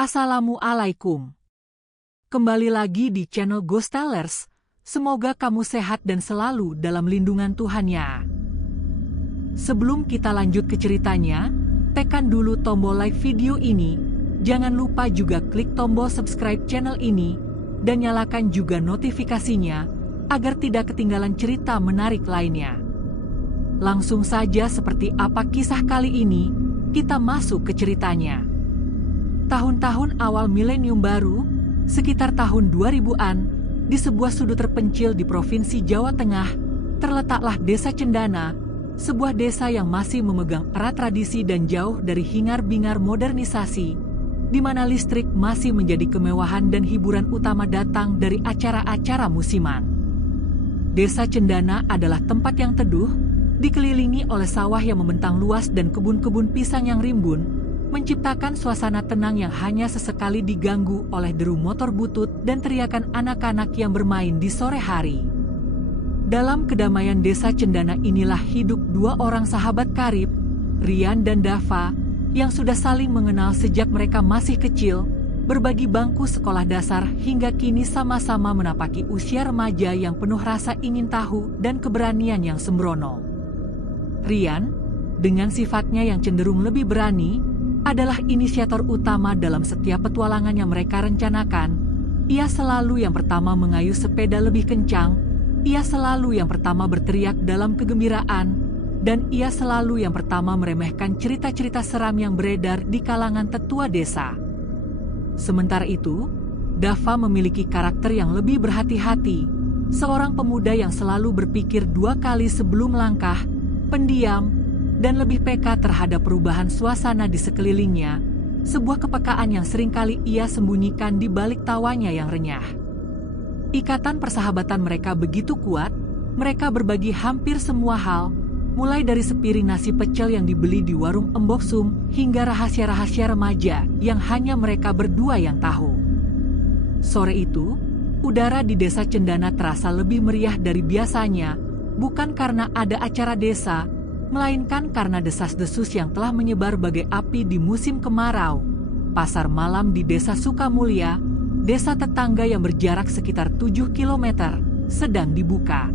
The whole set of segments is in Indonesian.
Assalamualaikum. Kembali lagi di channel Ghostalers. Semoga kamu sehat dan selalu dalam lindungan Tuhan ya. Sebelum kita lanjut ke ceritanya, tekan dulu tombol like video ini. Jangan lupa juga klik tombol subscribe channel ini dan nyalakan juga notifikasinya agar tidak ketinggalan cerita menarik lainnya. Langsung saja, seperti apa kisah kali ini, kita masuk ke ceritanya. Tahun-tahun awal milenium baru, sekitar tahun 2000-an, di sebuah sudut terpencil di Provinsi Jawa Tengah, terletaklah Desa Cendana, sebuah desa yang masih memegang erat tradisi dan jauh dari hingar-bingar modernisasi, di mana listrik masih menjadi kemewahan dan hiburan utama datang dari acara-acara musiman. Desa Cendana adalah tempat yang teduh, dikelilingi oleh sawah yang membentang luas dan kebun-kebun pisang yang rimbun, menciptakan suasana tenang yang hanya sesekali diganggu oleh deru motor butut dan teriakan anak-anak yang bermain di sore hari. Dalam kedamaian Desa Cendana inilah hidup dua orang sahabat karib, Rian dan Dava, yang sudah saling mengenal sejak mereka masih kecil, berbagi bangku sekolah dasar hingga kini sama-sama menapaki usia remaja yang penuh rasa ingin tahu dan keberanian yang sembrono. Rian, dengan sifatnya yang cenderung lebih berani, adalah inisiator utama dalam setiap petualangan yang mereka rencanakan. Ia selalu yang pertama mengayuh sepeda lebih kencang, ia selalu yang pertama berteriak dalam kegembiraan, dan ia selalu yang pertama meremehkan cerita-cerita seram yang beredar di kalangan tetua desa. Sementara itu, Dava memiliki karakter yang lebih berhati-hati, seorang pemuda yang selalu berpikir dua kali sebelum melangkah, pendiam, dan lebih peka terhadap perubahan suasana di sekelilingnya, sebuah kepekaan yang seringkali ia sembunyikan di balik tawanya yang renyah. Ikatan persahabatan mereka begitu kuat, mereka berbagi hampir semua hal, mulai dari sepiring nasi pecel yang dibeli di warung Embok Sum, hingga rahasia-rahasia remaja yang hanya mereka berdua yang tahu. Sore itu, udara di Desa Cendana terasa lebih meriah dari biasanya, bukan karena ada acara desa, melainkan karena desas-desus yang telah menyebar bagai api di musim kemarau. Pasar malam di Desa Sukamulya, desa tetangga yang berjarak sekitar 7 km, sedang dibuka.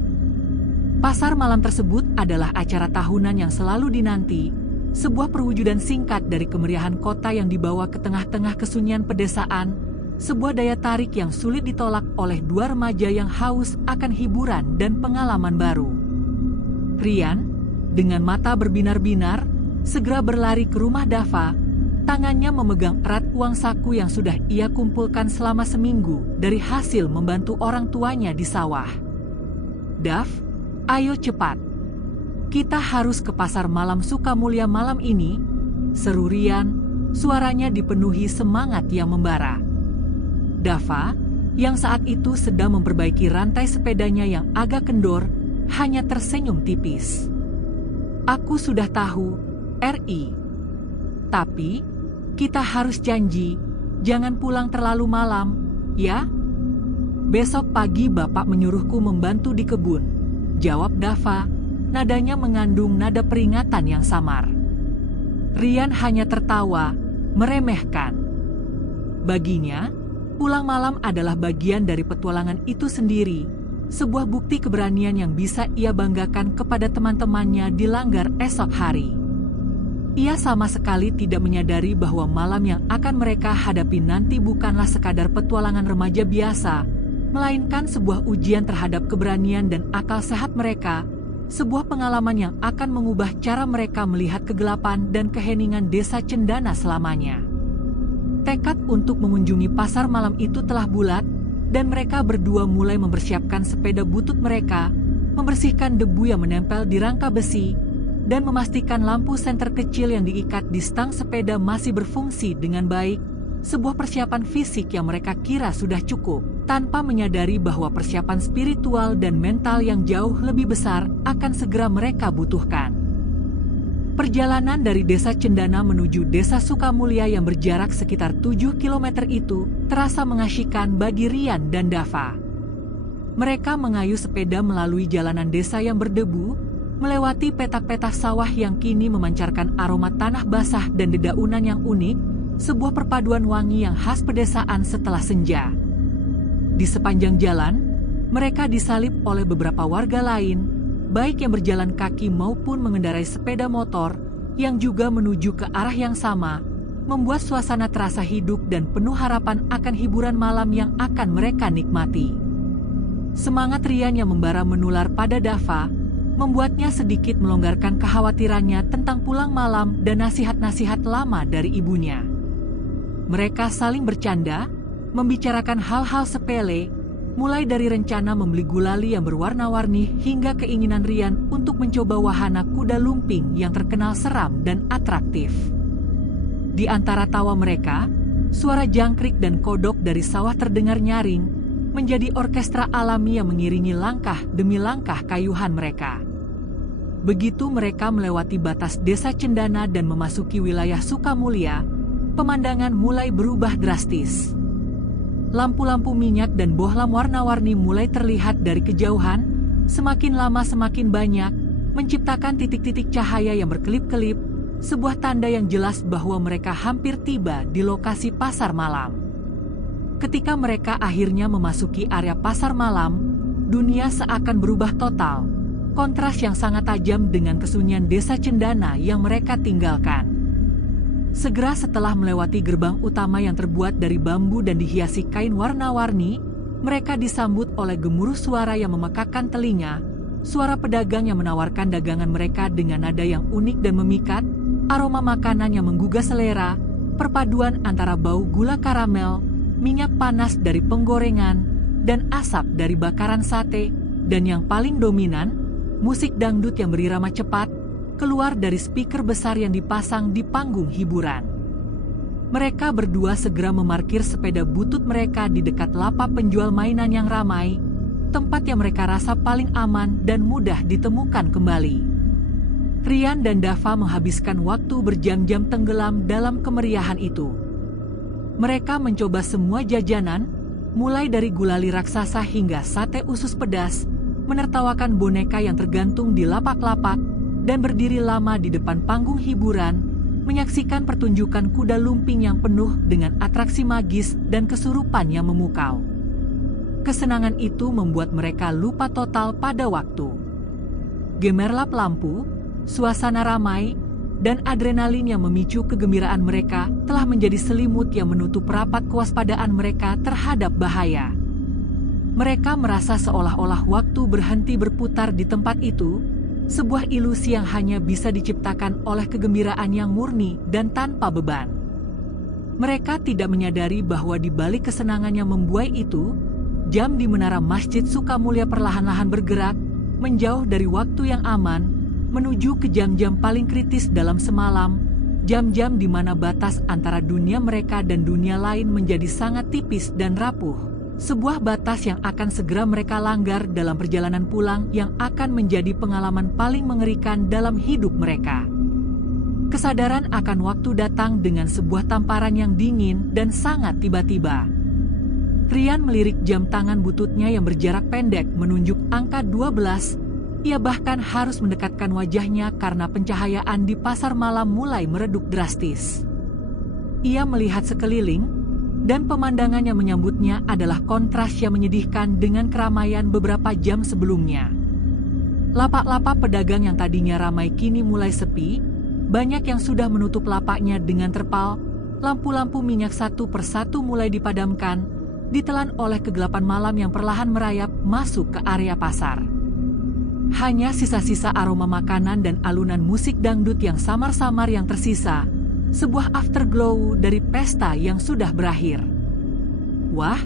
Pasar malam tersebut adalah acara tahunan yang selalu dinanti, sebuah perwujudan singkat dari kemeriahan kota yang dibawa ke tengah-tengah kesunyian pedesaan, sebuah daya tarik yang sulit ditolak oleh dua remaja yang haus akan hiburan dan pengalaman baru. Rian, dengan mata berbinar-binar, segera berlari ke rumah Dava. Tangannya memegang erat uang saku yang sudah ia kumpulkan selama seminggu dari hasil membantu orang tuanya di sawah. "Dav, ayo cepat. Kita harus ke pasar malam Sukamulya malam ini," seru Rian, suaranya dipenuhi semangat yang membara. Dava, yang saat itu sedang memperbaiki rantai sepedanya yang agak kendor, hanya tersenyum tipis. "Aku sudah tahu, Ri. Tapi, kita harus janji, jangan pulang terlalu malam, ya? Besok pagi Bapak menyuruhku membantu di kebun," jawab Dava, nadanya mengandung nada peringatan yang samar. Rian hanya tertawa, meremehkan. Baginya, pulang malam adalah bagian dari petualangan itu sendiri, sebuah bukti keberanian yang bisa ia banggakan kepada teman-temannya di Langgar esok hari. Ia sama sekali tidak menyadari bahwa malam yang akan mereka hadapi nanti bukanlah sekadar petualangan remaja biasa, melainkan sebuah ujian terhadap keberanian dan akal sehat mereka, sebuah pengalaman yang akan mengubah cara mereka melihat kegelapan dan keheningan Desa Cendana selamanya. Tekad untuk mengunjungi pasar malam itu telah bulat, dan mereka berdua mulai mempersiapkan sepeda butut mereka, membersihkan debu yang menempel di rangka besi, dan memastikan lampu senter kecil yang diikat di stang sepeda masih berfungsi dengan baik, sebuah persiapan fisik yang mereka kira sudah cukup, tanpa menyadari bahwa persiapan spiritual dan mental yang jauh lebih besar akan segera mereka butuhkan. Perjalanan dari Desa Cendana menuju Desa Sukamulya yang berjarak sekitar 7 km itu terasa mengasyikkan bagi Rian dan Dava. Mereka mengayuh sepeda melalui jalanan desa yang berdebu, melewati petak-petak sawah yang kini memancarkan aroma tanah basah dan dedaunan yang unik, sebuah perpaduan wangi yang khas pedesaan setelah senja. Di sepanjang jalan, mereka disalib oleh beberapa warga lain, baik yang berjalan kaki maupun mengendarai sepeda motor, yang juga menuju ke arah yang sama, membuat suasana terasa hidup dan penuh harapan akan hiburan malam yang akan mereka nikmati. Semangat Rian yang membara menular pada Dava, membuatnya sedikit melonggarkan kekhawatirannya tentang pulang malam dan nasihat-nasihat lama dari ibunya. Mereka saling bercanda, membicarakan hal-hal sepele, mulai dari rencana membeli gulali yang berwarna-warni hingga keinginan Rian untuk mencoba wahana kuda lumping yang terkenal seram dan atraktif. Di antara tawa mereka, suara jangkrik dan kodok dari sawah terdengar nyaring, menjadi orkestra alami yang mengiringi langkah demi langkah kayuhan mereka. Begitu mereka melewati batas desa Cendana dan memasuki wilayah Sukamulya, pemandangan mulai berubah drastis. Lampu-lampu minyak dan bohlam warna-warni mulai terlihat dari kejauhan, semakin lama semakin banyak, menciptakan titik-titik cahaya yang berkelip-kelip, sebuah tanda yang jelas bahwa mereka hampir tiba di lokasi pasar malam. Ketika mereka akhirnya memasuki area pasar malam, dunia seakan berubah total, kontras yang sangat tajam dengan kesunyian desa Cendana yang mereka tinggalkan. Segera setelah melewati gerbang utama yang terbuat dari bambu dan dihiasi kain warna-warni, mereka disambut oleh gemuruh suara yang memekakkan telinga, suara pedagang yang menawarkan dagangan mereka dengan nada yang unik dan memikat, aroma makanan yang menggugah selera, perpaduan antara bau gula karamel, minyak panas dari penggorengan, dan asap dari bakaran sate, dan yang paling dominan, musik dangdut yang berirama cepat, keluar dari speaker besar yang dipasang di panggung hiburan. Mereka berdua segera memarkir sepeda butut mereka di dekat lapak penjual mainan yang ramai, tempat yang mereka rasa paling aman dan mudah ditemukan kembali. Rian dan Dava menghabiskan waktu berjam-jam tenggelam dalam kemeriahan itu. Mereka mencoba semua jajanan, mulai dari gulali raksasa hingga sate usus pedas, menertawakan boneka yang tergantung di lapak-lapak, dan berdiri lama di depan panggung hiburan, menyaksikan pertunjukan kuda lumping yang penuh dengan atraksi magis dan kesurupan yang memukau. Kesenangan itu membuat mereka lupa total pada waktu. Gemerlap lampu, suasana ramai, dan adrenalin yang memicu kegembiraan mereka telah menjadi selimut yang menutup rapat kewaspadaan mereka terhadap bahaya. Mereka merasa seolah-olah waktu berhenti berputar di tempat itu, sebuah ilusi yang hanya bisa diciptakan oleh kegembiraan yang murni dan tanpa beban. Mereka tidak menyadari bahwa di balik kesenangan yang membuai itu, jam di menara Masjid Sukamulya perlahan-lahan bergerak, menjauh dari waktu yang aman, menuju ke jam-jam paling kritis dalam semalam, jam-jam di mana batas antara dunia mereka dan dunia lain menjadi sangat tipis dan rapuh. Sebuah batas yang akan segera mereka langgar dalam perjalanan pulang yang akan menjadi pengalaman paling mengerikan dalam hidup mereka. Kesadaran akan waktu datang dengan sebuah tamparan yang dingin dan sangat tiba-tiba. Rian melirik jam tangan bututnya yang berjarak pendek menunjuk angka 12. Ia bahkan harus mendekatkan wajahnya karena pencahayaan di pasar malam mulai meredup drastis. Ia melihat sekeliling, dan pemandangan yang menyambutnya adalah kontras yang menyedihkan dengan keramaian beberapa jam sebelumnya. Lapak-lapak pedagang yang tadinya ramai kini mulai sepi, banyak yang sudah menutup lapaknya dengan terpal, lampu-lampu minyak satu persatu mulai dipadamkan, ditelan oleh kegelapan malam yang perlahan merayap masuk ke area pasar. Hanya sisa-sisa aroma makanan dan alunan musik dangdut yang samar-samar yang tersisa, sebuah afterglow dari pesta yang sudah berakhir. Wah,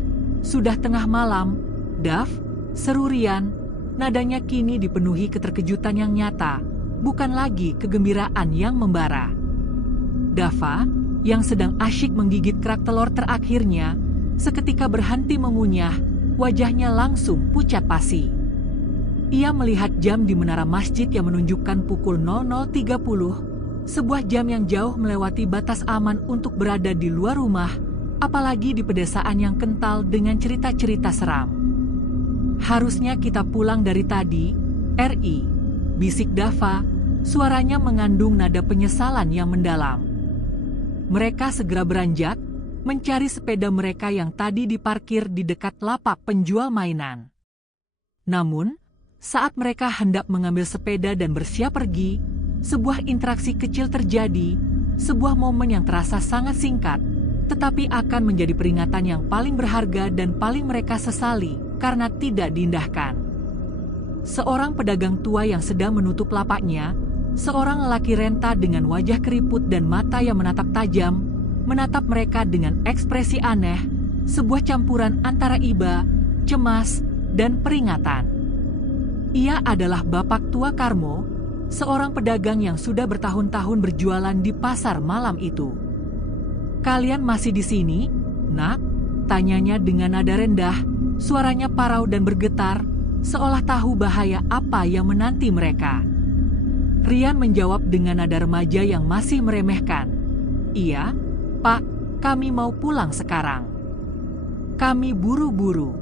sudah tengah malam, Dav, seru Rian, nadanya kini dipenuhi keterkejutan yang nyata, bukan lagi kegembiraan yang membara. Dava, yang sedang asyik menggigit kerak telur terakhirnya, seketika berhenti mengunyah, wajahnya langsung pucat pasi. Ia melihat jam di menara masjid yang menunjukkan pukul 00.30, sebuah jam yang jauh melewati batas aman untuk berada di luar rumah, apalagi di pedesaan yang kental dengan cerita-cerita seram. Harusnya kita pulang dari tadi, RI, bisik Dava, suaranya mengandung nada penyesalan yang mendalam. Mereka segera beranjak, mencari sepeda mereka yang tadi diparkir di dekat lapak penjual mainan. Namun, saat mereka hendak mengambil sepeda dan bersiap pergi, sebuah interaksi kecil terjadi, sebuah momen yang terasa sangat singkat, tetapi akan menjadi peringatan yang paling berharga dan paling mereka sesali karena tidak diindahkan. Seorang pedagang tua yang sedang menutup lapaknya, seorang lelaki renta dengan wajah keriput dan mata yang menatap tajam, menatap mereka dengan ekspresi aneh, sebuah campuran antara iba, cemas, dan peringatan. Ia adalah Bapak Tua Karmo, seorang pedagang yang sudah bertahun-tahun berjualan di pasar malam itu. "Kalian masih di sini, Nak?" tanyanya dengan nada rendah, suaranya parau dan bergetar, seolah tahu bahaya apa yang menanti mereka. Rian menjawab dengan nada remaja yang masih meremehkan. "Iya, Pak, kami mau pulang sekarang. Kami buru-buru."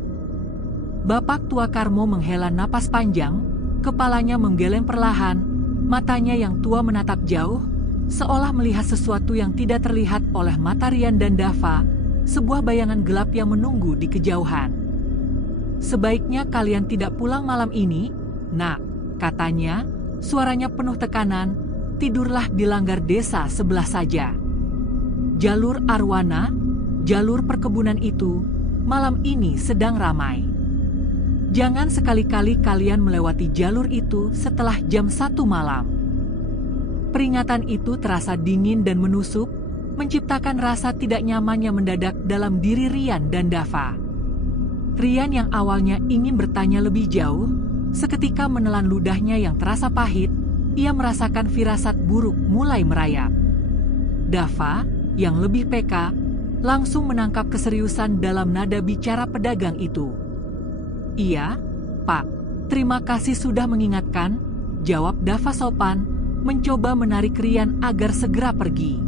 Bapak Tua Karmo menghela napas panjang, kepalanya menggeleng perlahan, matanya yang tua menatap jauh, seolah melihat sesuatu yang tidak terlihat oleh mata Rian dan Dava, sebuah bayangan gelap yang menunggu di kejauhan. "Sebaiknya kalian tidak pulang malam ini, Nak," katanya, suaranya penuh tekanan, "tidurlah di langgar desa sebelah saja. Jalur arwana, jalur perkebunan itu, malam ini sedang ramai. Jangan sekali-kali kalian melewati jalur itu setelah jam 1 malam." Peringatan itu terasa dingin dan menusuk, menciptakan rasa tidak nyaman yang mendadak dalam diri Rian dan Dava. Rian yang awalnya ingin bertanya lebih jauh, seketika menelan ludahnya yang terasa pahit, ia merasakan firasat buruk mulai merayap. Dava, yang lebih peka, langsung menangkap keseriusan dalam nada bicara pedagang itu. "Iya, Pak, terima kasih sudah mengingatkan," jawab Dava sopan, mencoba menarik Rian agar segera pergi.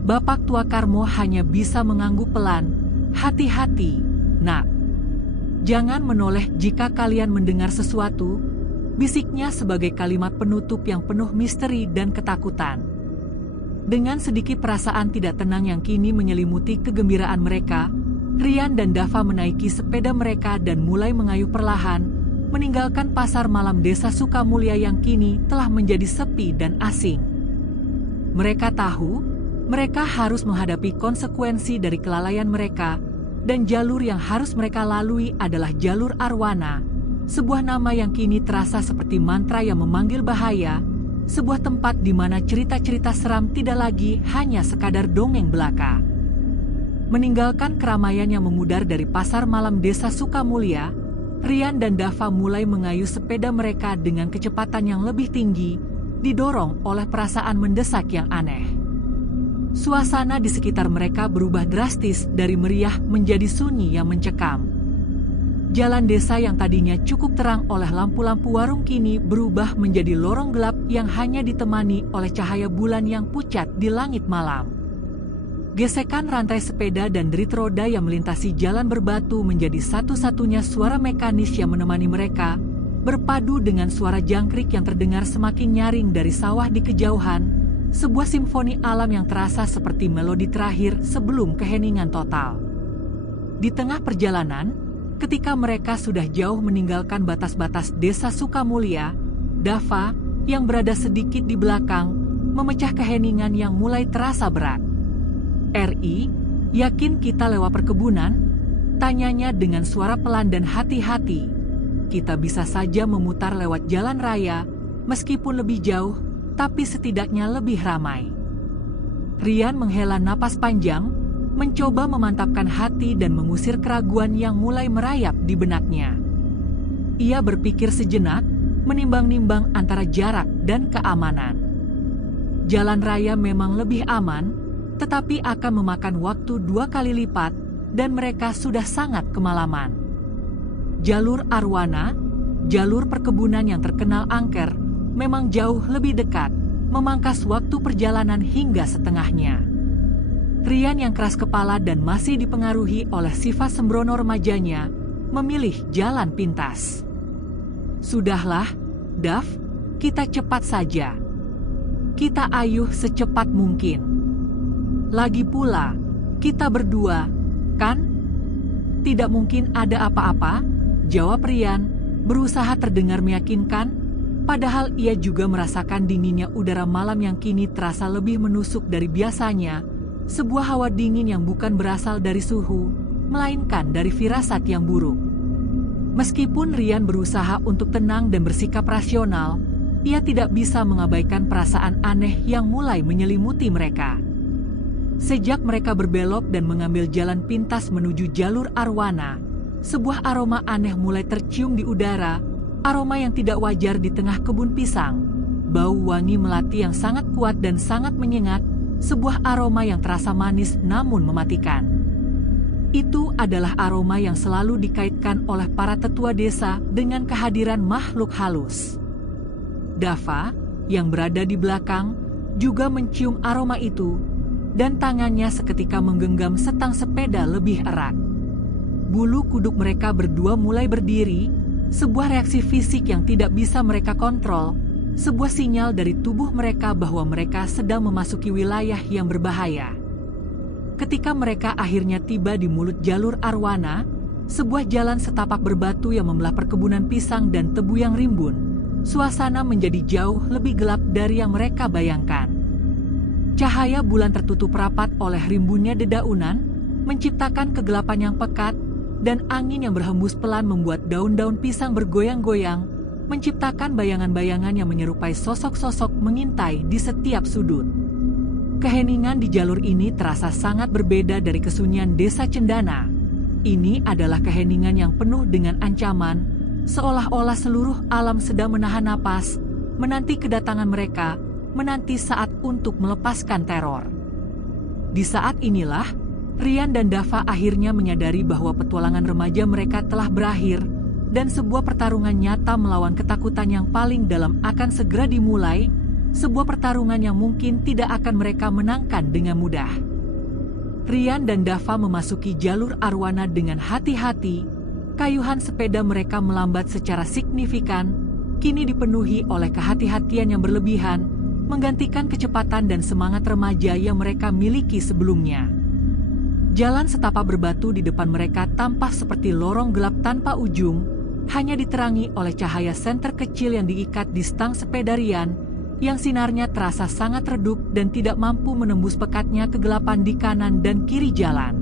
Bapak Tua Karmo hanya bisa mengangguk pelan, "Hati-hati, Nak. Jangan menoleh jika kalian mendengar sesuatu," bisiknya sebagai kalimat penutup yang penuh misteri dan ketakutan. Dengan sedikit perasaan tidak tenang yang kini menyelimuti kegembiraan mereka, Rian dan Dava menaiki sepeda mereka dan mulai mengayuh perlahan, meninggalkan pasar malam desa Sukamulya yang kini telah menjadi sepi dan asing. Mereka tahu, mereka harus menghadapi konsekuensi dari kelalaian mereka, dan jalur yang harus mereka lalui adalah jalur arwana, sebuah nama yang kini terasa seperti mantra yang memanggil bahaya, sebuah tempat di mana cerita-cerita seram tidak lagi hanya sekadar dongeng belaka. Meninggalkan keramaian yang memudar dari pasar malam desa Sukamulya, Rian dan Dava mulai mengayuh sepeda mereka dengan kecepatan yang lebih tinggi, didorong oleh perasaan mendesak yang aneh. Suasana di sekitar mereka berubah drastis dari meriah menjadi sunyi yang mencekam. Jalan desa yang tadinya cukup terang oleh lampu-lampu warung kini berubah menjadi lorong gelap yang hanya ditemani oleh cahaya bulan yang pucat di langit malam. Gesekan rantai sepeda dan derit roda yang melintasi jalan berbatu menjadi satu-satunya suara mekanis yang menemani mereka, berpadu dengan suara jangkrik yang terdengar semakin nyaring dari sawah di kejauhan, sebuah simfoni alam yang terasa seperti melodi terakhir sebelum keheningan total. Di tengah perjalanan, ketika mereka sudah jauh meninggalkan batas-batas desa Sukamulya, Dava, yang berada sedikit di belakang, memecah keheningan yang mulai terasa berat. "Ri, yakin kita lewat perkebunan?" tanyanya dengan suara pelan dan hati-hati. "Kita bisa saja memutar lewat jalan raya, meskipun lebih jauh, tapi setidaknya lebih ramai." Rian menghela napas panjang, mencoba memantapkan hati dan mengusir keraguan yang mulai merayap di benaknya. Ia berpikir sejenak, menimbang-nimbang antara jarak dan keamanan. Jalan raya memang lebih aman, tetapi akan memakan waktu 2 kali lipat, dan mereka sudah sangat kemalaman. Jalur arwana, jalur perkebunan yang terkenal angker, memang jauh lebih dekat, memangkas waktu perjalanan hingga setengahnya. Rian yang keras kepala dan masih dipengaruhi oleh sifat sembrono remajanya, memilih jalan pintas. "Sudahlah, Dav, kita cepat saja. Kita ayuh secepat mungkin." Lagi pula, kita berdua, kan? Tidak mungkin ada apa-apa, jawab Rian, berusaha terdengar meyakinkan, padahal ia juga merasakan dinginnya udara malam yang kini terasa lebih menusuk dari biasanya, sebuah hawa dingin yang bukan berasal dari suhu, melainkan dari firasat yang buruk. Meskipun Rian berusaha untuk tenang dan bersikap rasional, ia tidak bisa mengabaikan perasaan aneh yang mulai menyelimuti mereka. Sejak mereka berbelok dan mengambil jalan pintas menuju jalur arwana, sebuah aroma aneh mulai tercium di udara, aroma yang tidak wajar di tengah kebun pisang. Bau wangi melati yang sangat kuat dan sangat menyengat, sebuah aroma yang terasa manis namun mematikan. Itu adalah aroma yang selalu dikaitkan oleh para tetua desa dengan kehadiran makhluk halus. Dava, yang berada di belakang, juga mencium aroma itu, dan tangannya seketika menggenggam setang sepeda lebih erat. Bulu kuduk mereka berdua mulai berdiri, sebuah reaksi fisik yang tidak bisa mereka kontrol, sebuah sinyal dari tubuh mereka bahwa mereka sedang memasuki wilayah yang berbahaya. Ketika mereka akhirnya tiba di mulut jalur arwana, sebuah jalan setapak berbatu yang membelah perkebunan pisang dan tebu yang rimbun, suasana menjadi jauh lebih gelap dari yang mereka bayangkan. Cahaya bulan tertutup rapat oleh rimbunnya dedaunan, menciptakan kegelapan yang pekat, dan angin yang berhembus pelan membuat daun-daun pisang bergoyang-goyang, menciptakan bayangan-bayangan yang menyerupai sosok-sosok mengintai di setiap sudut. Keheningan di jalur ini terasa sangat berbeda dari kesunyian desa Cendana. Ini adalah keheningan yang penuh dengan ancaman, seolah-olah seluruh alam sedang menahan napas, menanti kedatangan mereka, menanti saat untuk melepaskan teror. Di saat inilah, Rian dan Dava akhirnya menyadari bahwa petualangan remaja mereka telah berakhir, dan sebuah pertarungan nyata melawan ketakutan yang paling dalam akan segera dimulai, sebuah pertarungan yang mungkin tidak akan mereka menangkan dengan mudah. Rian dan Dava memasuki jalur arwana dengan hati-hati, kayuhan sepeda mereka melambat secara signifikan, kini dipenuhi oleh kehati-hatian yang berlebihan, menggantikan kecepatan dan semangat remaja yang mereka miliki sebelumnya. Jalan setapak berbatu di depan mereka tampak seperti lorong gelap tanpa ujung, hanya diterangi oleh cahaya senter kecil yang diikat di stang sepeda Rian, yang sinarnya terasa sangat redup dan tidak mampu menembus pekatnya kegelapan di kanan dan kiri jalan.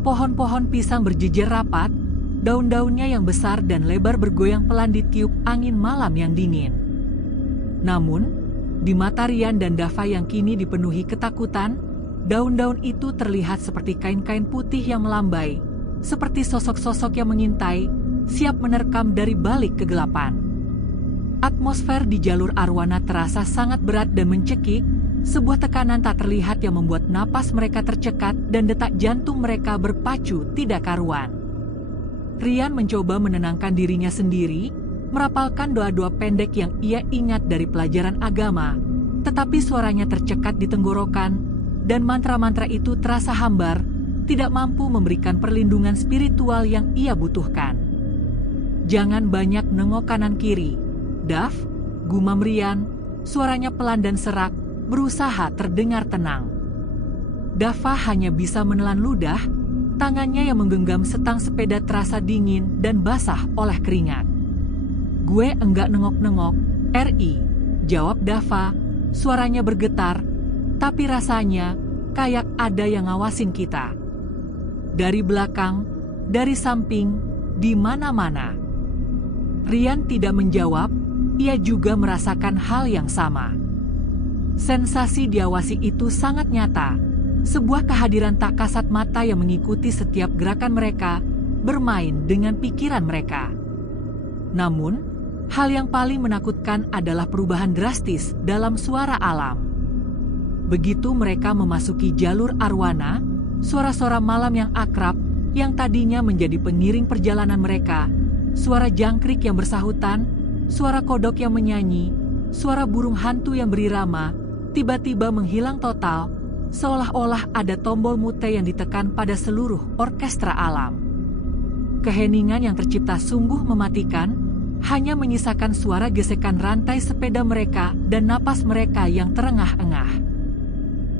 Pohon-pohon pisang berjejer rapat, daun-daunnya yang besar dan lebar bergoyang pelan ditiup angin malam yang dingin. Namun, di mata Rian dan Dava yang kini dipenuhi ketakutan, daun-daun itu terlihat seperti kain-kain putih yang melambai, seperti sosok-sosok yang mengintai, siap menerkam dari balik kegelapan. Atmosfer di jalur arwana terasa sangat berat dan mencekik, sebuah tekanan tak terlihat yang membuat napas mereka tercekat dan detak jantung mereka berpacu tidak karuan. Rian mencoba menenangkan dirinya sendiri, merapalkan doa-doa pendek yang ia ingat dari pelajaran agama, tetapi suaranya tercekat di tenggorokan, dan mantra-mantra itu terasa hambar, tidak mampu memberikan perlindungan spiritual yang ia butuhkan. Jangan banyak nengok kanan kiri, Dav, gumam Rian, suaranya pelan dan serak, berusaha terdengar tenang. Dava hanya bisa menelan ludah, tangannya yang menggenggam setang sepeda terasa dingin dan basah oleh keringat. Gue enggak nengok-nengok, RI, jawab Dava, suaranya bergetar, tapi rasanya kayak ada yang ngawasin kita. Dari belakang, dari samping, di mana-mana. Rian tidak menjawab, ia juga merasakan hal yang sama. Sensasi diawasi itu sangat nyata, sebuah kehadiran tak kasat mata yang mengikuti setiap gerakan mereka, bermain dengan pikiran mereka. Namun, hal yang paling menakutkan adalah perubahan drastis dalam suara alam. Begitu mereka memasuki jalur arwana, suara-suara malam yang akrab, yang tadinya menjadi pengiring perjalanan mereka, suara jangkrik yang bersahutan, suara kodok yang menyanyi, suara burung hantu yang berirama, tiba-tiba menghilang total, seolah-olah ada tombol mute yang ditekan pada seluruh orkestra alam. Keheningan yang tercipta sungguh mematikan, hanya menyisakan suara gesekan rantai sepeda mereka dan napas mereka yang terengah-engah.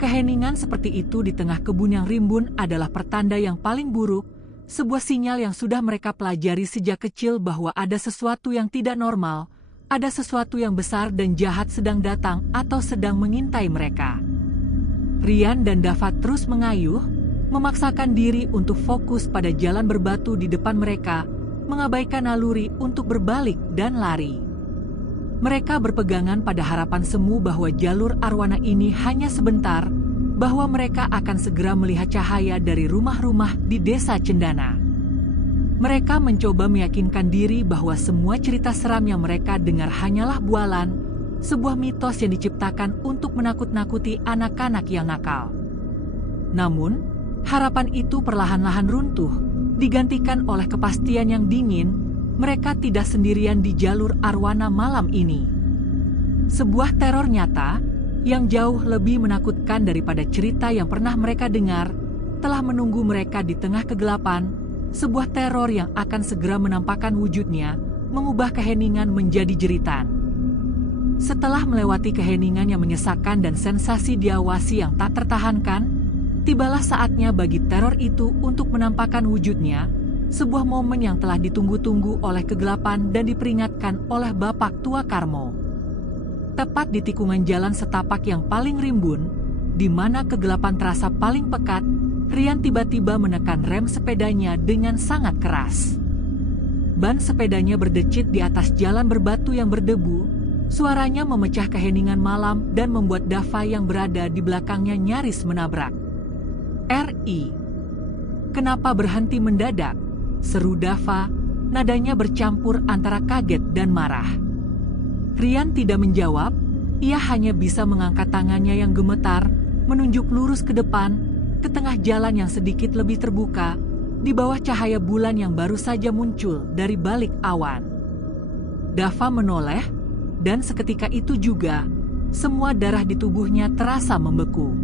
Keheningan seperti itu di tengah kebun yang rimbun adalah pertanda yang paling buruk, sebuah sinyal yang sudah mereka pelajari sejak kecil bahwa ada sesuatu yang tidak normal, ada sesuatu yang besar dan jahat sedang datang atau sedang mengintai mereka. Rian dan Dava terus mengayuh, memaksakan diri untuk fokus pada jalan berbatu di depan mereka, mengabaikan naluri untuk berbalik dan lari. Mereka berpegangan pada harapan semu bahwa jalur arwana ini hanya sebentar, bahwa mereka akan segera melihat cahaya dari rumah-rumah di desa Cendana. Mereka mencoba meyakinkan diri bahwa semua cerita seram yang mereka dengar hanyalah bualan, sebuah mitos yang diciptakan untuk menakut-nakuti anak-anak yang nakal. Namun, harapan itu perlahan-lahan runtuh, digantikan oleh kepastian yang dingin. Mereka tidak sendirian di jalur arwana malam ini. Sebuah teror nyata, yang jauh lebih menakutkan daripada cerita yang pernah mereka dengar, telah menunggu mereka di tengah kegelapan, sebuah teror yang akan segera menampakkan wujudnya, mengubah keheningan menjadi jeritan. Setelah melewati keheningan yang menyesakkan dan sensasi diawasi yang tak tertahankan, tibalah saatnya bagi teror itu untuk menampakkan wujudnya, sebuah momen yang telah ditunggu-tunggu oleh kegelapan dan diperingatkan oleh Bapak Tua Karmo. Tepat di tikungan jalan setapak yang paling rimbun, di mana kegelapan terasa paling pekat, Rian tiba-tiba menekan rem sepedanya dengan sangat keras. Ban sepedanya berdecit di atas jalan berbatu yang berdebu, suaranya memecah keheningan malam dan membuat Dava yang berada di belakangnya nyaris menabrak. "RI, kenapa berhenti mendadak?" seru Dava, nadanya bercampur antara kaget dan marah. Rian tidak menjawab, ia hanya bisa mengangkat tangannya yang gemetar, menunjuk lurus ke depan, ke tengah jalan yang sedikit lebih terbuka, di bawah cahaya bulan yang baru saja muncul dari balik awan. Dava menoleh, dan seketika itu juga, semua darah di tubuhnya terasa membeku.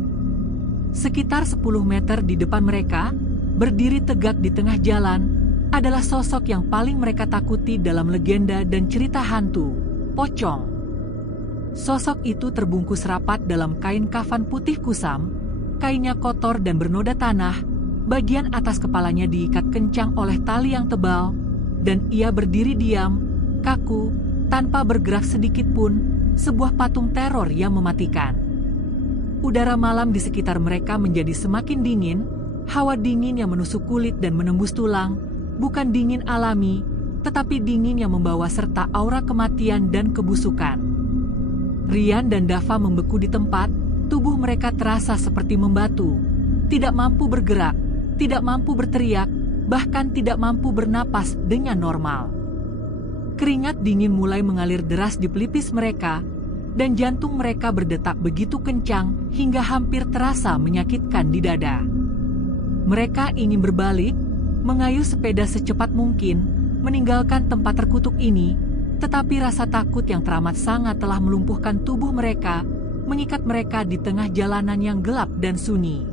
Sekitar 10 meter di depan mereka, berdiri tegak di tengah jalan, adalah sosok yang paling mereka takuti dalam legenda dan cerita hantu, Pocong. Sosok itu terbungkus rapat dalam kain kafan putih kusam, kainnya kotor dan bernoda tanah, bagian atas kepalanya diikat kencang oleh tali yang tebal, dan ia berdiri diam, kaku, tanpa bergerak sedikit pun, sebuah patung teror yang mematikan. Udara malam di sekitar mereka menjadi semakin dingin, hawa dingin yang menusuk kulit dan menembus tulang, bukan dingin alami, tetapi dingin yang membawa serta aura kematian dan kebusukan. Rian dan Dava membeku di tempat, tubuh mereka terasa seperti membatu, tidak mampu bergerak, tidak mampu berteriak, bahkan tidak mampu bernapas dengan normal. Keringat dingin mulai mengalir deras di pelipis mereka, dan jantung mereka berdetak begitu kencang hingga hampir terasa menyakitkan di dada. Mereka ingin berbalik, mengayuh sepeda secepat mungkin, meninggalkan tempat terkutuk ini, tetapi rasa takut yang teramat sangat telah melumpuhkan tubuh mereka, mengikat mereka di tengah jalanan yang gelap dan sunyi.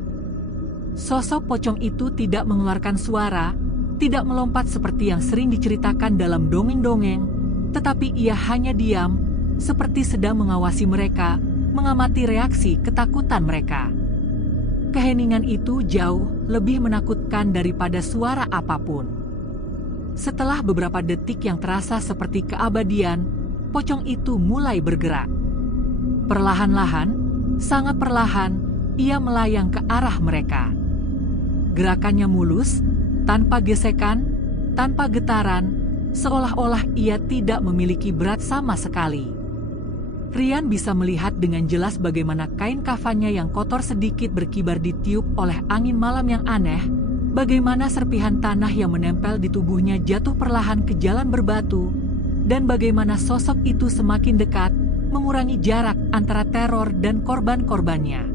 Sosok pocong itu tidak mengeluarkan suara, tidak melompat seperti yang sering diceritakan dalam dongeng-dongeng, tetapi ia hanya diam, seperti sedang mengawasi mereka, mengamati reaksi ketakutan mereka. Keheningan itu jauh lebih menakutkan daripada suara apapun. Setelah beberapa detik yang terasa seperti keabadian, pocong itu mulai bergerak. Perlahan-lahan, sangat perlahan, ia melayang ke arah mereka. Gerakannya mulus, tanpa gesekan, tanpa getaran, seolah-olah ia tidak memiliki berat sama sekali. Rian bisa melihat dengan jelas bagaimana kain kafannya yang kotor sedikit berkibar ditiup oleh angin malam yang aneh, bagaimana serpihan tanah yang menempel di tubuhnya jatuh perlahan ke jalan berbatu, dan bagaimana sosok itu semakin dekat, mengurangi jarak antara teror dan korban-korbannya.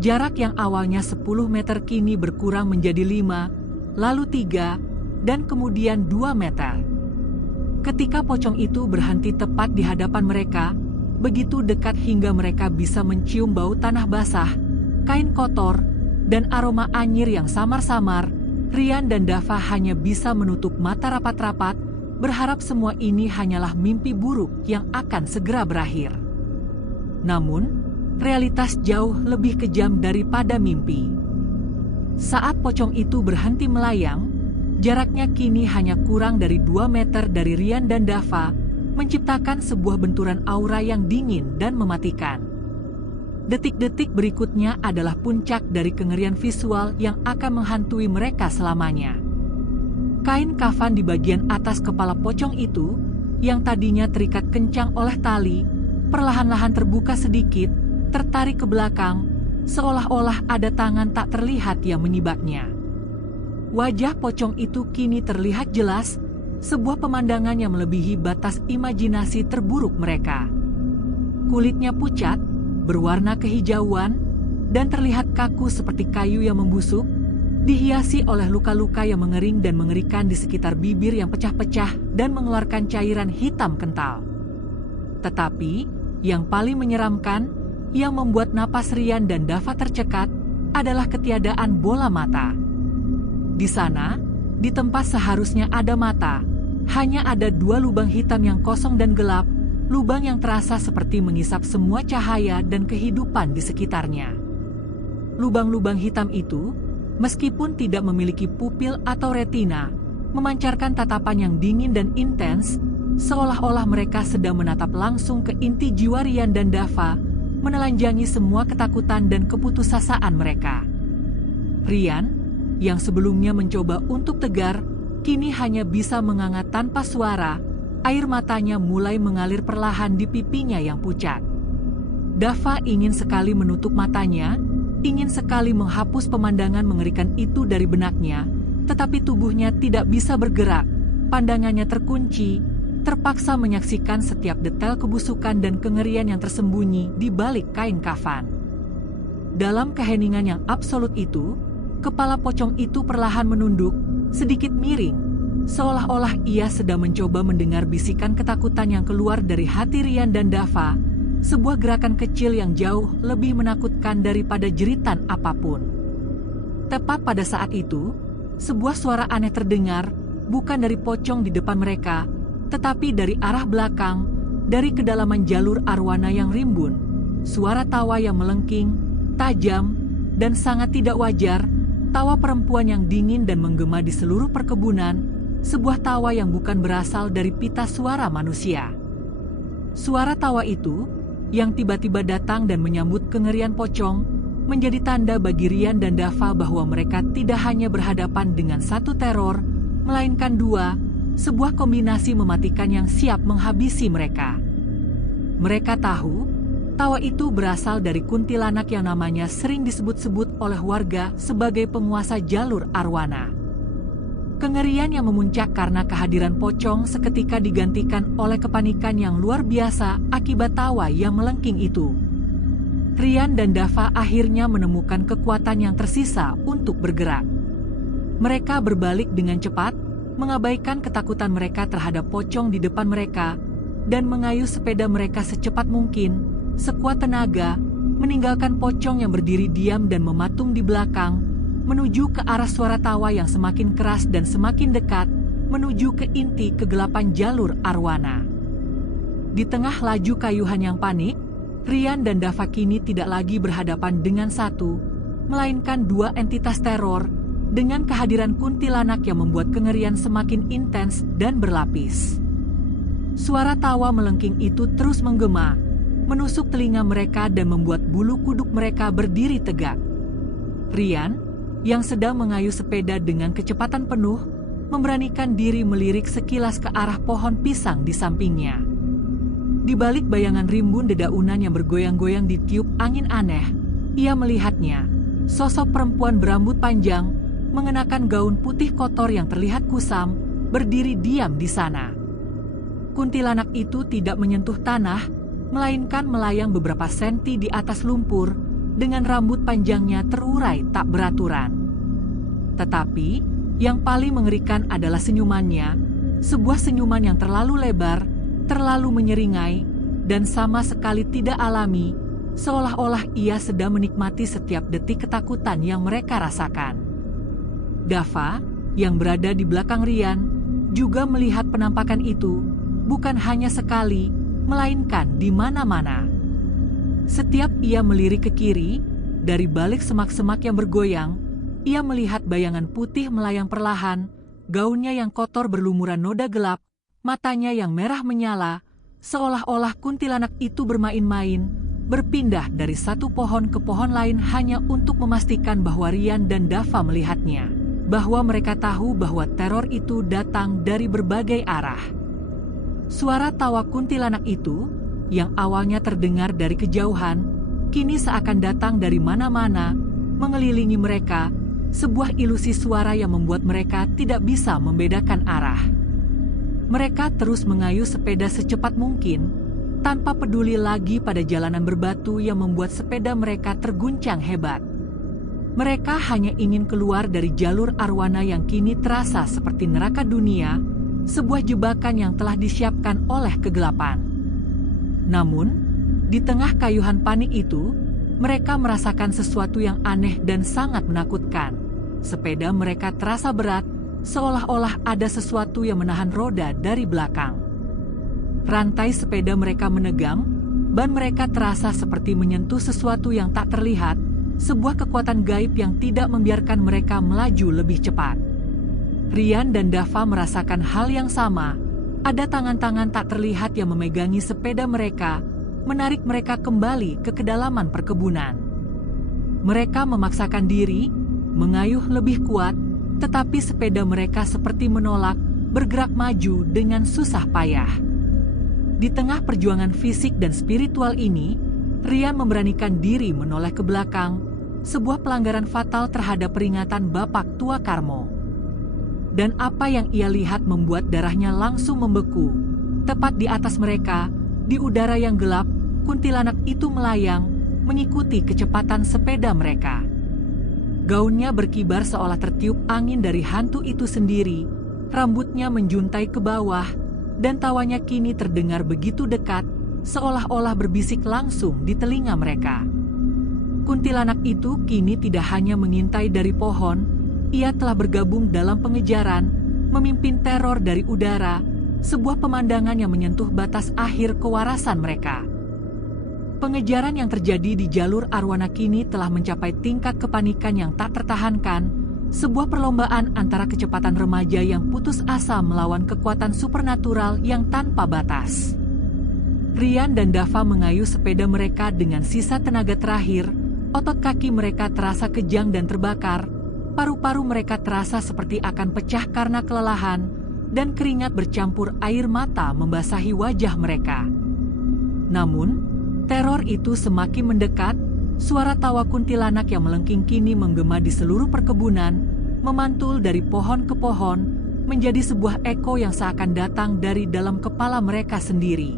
Jarak yang awalnya 10 meter kini berkurang menjadi 5, lalu 3, dan kemudian 2 meter. Ketika pocong itu berhenti tepat di hadapan mereka, begitu dekat hingga mereka bisa mencium bau tanah basah, kain kotor, dan aroma anyir yang samar-samar, Rian dan Dava hanya bisa menutup mata rapat-rapat, berharap semua ini hanyalah mimpi buruk yang akan segera berakhir. Namun, realitas jauh lebih kejam daripada mimpi. Saat pocong itu berhenti melayang, jaraknya kini hanya kurang dari 2 meter dari Rian dan Dava, menciptakan sebuah benturan aura yang dingin dan mematikan. Detik-detik berikutnya adalah puncak dari kengerian visual yang akan menghantui mereka selamanya. Kain kafan di bagian atas kepala pocong itu, yang tadinya terikat kencang oleh tali, perlahan-lahan terbuka sedikit, tertarik ke belakang, seolah-olah ada tangan tak terlihat yang menyibaknya. Wajah pocong itu kini terlihat jelas, sebuah pemandangan yang melebihi batas imajinasi terburuk mereka. Kulitnya pucat, berwarna kehijauan, dan terlihat kaku seperti kayu yang membusuk, dihiasi oleh luka-luka yang mengering dan mengerikan di sekitar bibir yang pecah-pecah dan mengeluarkan cairan hitam kental. Tetapi, yang paling menyeramkan, yang membuat napas Rian dan Dava tercekat, adalah ketiadaan bola mata. Di sana, di tempat seharusnya ada mata, hanya ada 2 lubang hitam yang kosong dan gelap, lubang yang terasa seperti mengisap semua cahaya dan kehidupan di sekitarnya. Lubang-lubang hitam itu, meskipun tidak memiliki pupil atau retina, memancarkan tatapan yang dingin dan intens, seolah-olah mereka sedang menatap langsung ke inti jiwa Rian dan Dava, menelanjangi semua ketakutan dan keputusasaan mereka. Rian, yang sebelumnya mencoba untuk tegar, kini hanya bisa menganga tanpa suara, air matanya mulai mengalir perlahan di pipinya yang pucat. Dava ingin sekali menutup matanya, ingin sekali menghapus pemandangan mengerikan itu dari benaknya, tetapi tubuhnya tidak bisa bergerak, pandangannya terkunci, terpaksa menyaksikan setiap detail kebusukan dan kengerian yang tersembunyi di balik kain kafan. Dalam keheningan yang absolut itu, kepala pocong itu perlahan menunduk, sedikit miring, seolah-olah ia sedang mencoba mendengar bisikan ketakutan yang keluar dari hati Rian dan Dava, sebuah gerakan kecil yang jauh lebih menakutkan daripada jeritan apapun. Tepat pada saat itu, sebuah suara aneh terdengar, bukan dari pocong di depan mereka, tetapi dari arah belakang, dari kedalaman jalur arwana yang rimbun. Suara tawa yang melengking, tajam, dan sangat tidak wajar, tawa perempuan yang dingin dan menggema di seluruh perkebunan, sebuah tawa yang bukan berasal dari pita suara manusia. Suara tawa itu, yang tiba-tiba datang dan menyambut kengerian pocong, menjadi tanda bagi Rian dan Dava bahwa mereka tidak hanya berhadapan dengan satu teror, melainkan 2, sebuah kombinasi mematikan yang siap menghabisi mereka. Mereka tahu, tawa itu berasal dari kuntilanak yang namanya sering disebut-sebut oleh warga sebagai penguasa jalur arwana. Kengerian yang memuncak karena kehadiran pocong seketika digantikan oleh kepanikan yang luar biasa akibat tawa yang melengking itu. Rian dan Dava akhirnya menemukan kekuatan yang tersisa untuk bergerak. Mereka berbalik dengan cepat, mengabaikan ketakutan mereka terhadap pocong di depan mereka, dan mengayuh sepeda mereka secepat mungkin, sekuat tenaga, meninggalkan pocong yang berdiri diam dan mematung di belakang, menuju ke arah suara tawa yang semakin keras dan semakin dekat, menuju ke inti kegelapan jalur arwana. Di tengah laju kayuhan yang panik, Rian dan Dava kini tidak lagi berhadapan dengan satu, melainkan 2 entitas teror, dengan kehadiran kuntilanak yang membuat kengerian semakin intens dan berlapis. Suara tawa melengking itu terus menggema, menusuk telinga mereka dan membuat bulu kuduk mereka berdiri tegak. Rian, yang sedang mengayuh sepeda dengan kecepatan penuh, memberanikan diri melirik sekilas ke arah pohon pisang di sampingnya. Di balik bayangan rimbun dedaunan yang bergoyang-goyang ditiup angin aneh, ia melihatnya, sosok perempuan berambut panjang, mengenakan gaun putih kotor yang terlihat kusam, berdiri diam di sana. Kuntilanak itu tidak menyentuh tanah, melainkan melayang beberapa senti di atas lumpur, dengan rambut panjangnya terurai tak beraturan. Tetapi, yang paling mengerikan adalah senyumannya, sebuah senyuman yang terlalu lebar, terlalu menyeringai, dan sama sekali tidak alami, seolah-olah ia sedang menikmati setiap detik ketakutan yang mereka rasakan. Dava, yang berada di belakang Rian, juga melihat penampakan itu, bukan hanya sekali, melainkan di mana-mana. Setiap ia melirik ke kiri, dari balik semak-semak yang bergoyang, ia melihat bayangan putih melayang perlahan, gaunnya yang kotor berlumuran noda gelap, matanya yang merah menyala, seolah-olah kuntilanak itu bermain-main, berpindah dari satu pohon ke pohon lain hanya untuk memastikan bahwa Rian dan Dava melihatnya, bahwa mereka tahu bahwa teror itu datang dari berbagai arah. Suara tawa kuntilanak itu, yang awalnya terdengar dari kejauhan, kini seakan datang dari mana-mana, mengelilingi mereka, sebuah ilusi suara yang membuat mereka tidak bisa membedakan arah. Mereka terus mengayuh sepeda secepat mungkin, tanpa peduli lagi pada jalanan berbatu yang membuat sepeda mereka terguncang hebat. Mereka hanya ingin keluar dari jalur arwana yang kini terasa seperti neraka dunia, sebuah jebakan yang telah disiapkan oleh kegelapan. Namun, di tengah kayuhan panik itu, mereka merasakan sesuatu yang aneh dan sangat menakutkan. Sepeda mereka terasa berat, seolah-olah ada sesuatu yang menahan roda dari belakang. Rantai sepeda mereka menegang, ban mereka terasa seperti menyentuh sesuatu yang tak terlihat, sebuah kekuatan gaib yang tidak membiarkan mereka melaju lebih cepat. Rian dan Dava merasakan hal yang sama. Ada tangan-tangan tak terlihat yang memegangi sepeda mereka, menarik mereka kembali ke kedalaman perkebunan. Mereka memaksakan diri, mengayuh lebih kuat, tetapi sepeda mereka seperti menolak, bergerak maju dengan susah payah. Di tengah perjuangan fisik dan spiritual ini, Rian memberanikan diri menoleh ke belakang, sebuah pelanggaran fatal terhadap peringatan Bapak Tua Karmo. Dan apa yang ia lihat membuat darahnya langsung membeku. Tepat di atas mereka, di udara yang gelap, kuntilanak itu melayang, mengikuti kecepatan sepeda mereka. Gaunnya berkibar seolah tertiup angin dari hantu itu sendiri, rambutnya menjuntai ke bawah, dan tawanya kini terdengar begitu dekat, seolah-olah berbisik langsung di telinga mereka. Kuntilanak itu kini tidak hanya mengintai dari pohon, ia telah bergabung dalam pengejaran, memimpin teror dari udara, sebuah pemandangan yang menyentuh batas akhir kewarasan mereka. Pengejaran yang terjadi di jalur arwana kini telah mencapai tingkat kepanikan yang tak tertahankan, sebuah perlombaan antara kecepatan remaja yang putus asa melawan kekuatan supernatural yang tanpa batas. Rian dan Dava mengayuh sepeda mereka dengan sisa tenaga terakhir, otot kaki mereka terasa kejang dan terbakar, paru-paru mereka terasa seperti akan pecah karena kelelahan, dan keringat bercampur air mata membasahi wajah mereka. Namun, teror itu semakin mendekat, suara tawa kuntilanak yang melengking kini menggema di seluruh perkebunan, memantul dari pohon ke pohon, menjadi sebuah eko yang seakan datang dari dalam kepala mereka sendiri.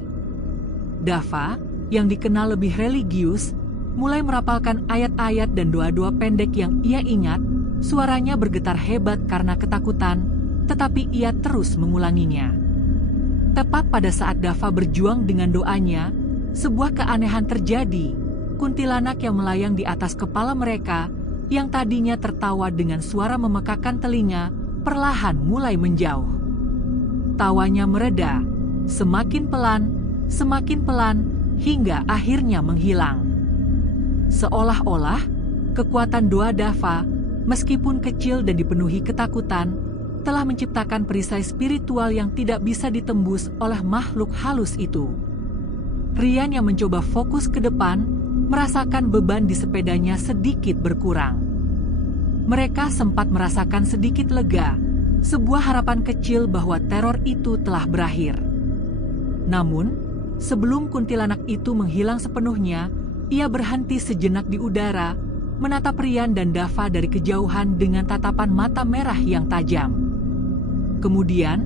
Dava, yang dikenal lebih religius, mulai merapalkan ayat-ayat dan doa-doa pendek yang ia ingat. Suaranya bergetar hebat karena ketakutan, tetapi ia terus mengulanginya. Tepat pada saat Dava berjuang dengan doanya, sebuah keanehan terjadi. Kuntilanak yang melayang di atas kepala mereka, yang tadinya tertawa dengan suara memekakan telinga, perlahan mulai menjauh. Tawanya mereda, semakin pelan, hingga akhirnya menghilang. Seolah-olah, kekuatan doa Dava, meskipun kecil dan dipenuhi ketakutan, telah menciptakan perisai spiritual yang tidak bisa ditembus oleh makhluk halus itu. Rian yang mencoba fokus ke depan, merasakan beban di sepedanya sedikit berkurang. Mereka sempat merasakan sedikit lega, sebuah harapan kecil bahwa teror itu telah berakhir. Namun, sebelum kuntilanak itu menghilang sepenuhnya, ia berhenti sejenak di udara, menatap Rian dan Dava dari kejauhan dengan tatapan mata merah yang tajam. Kemudian,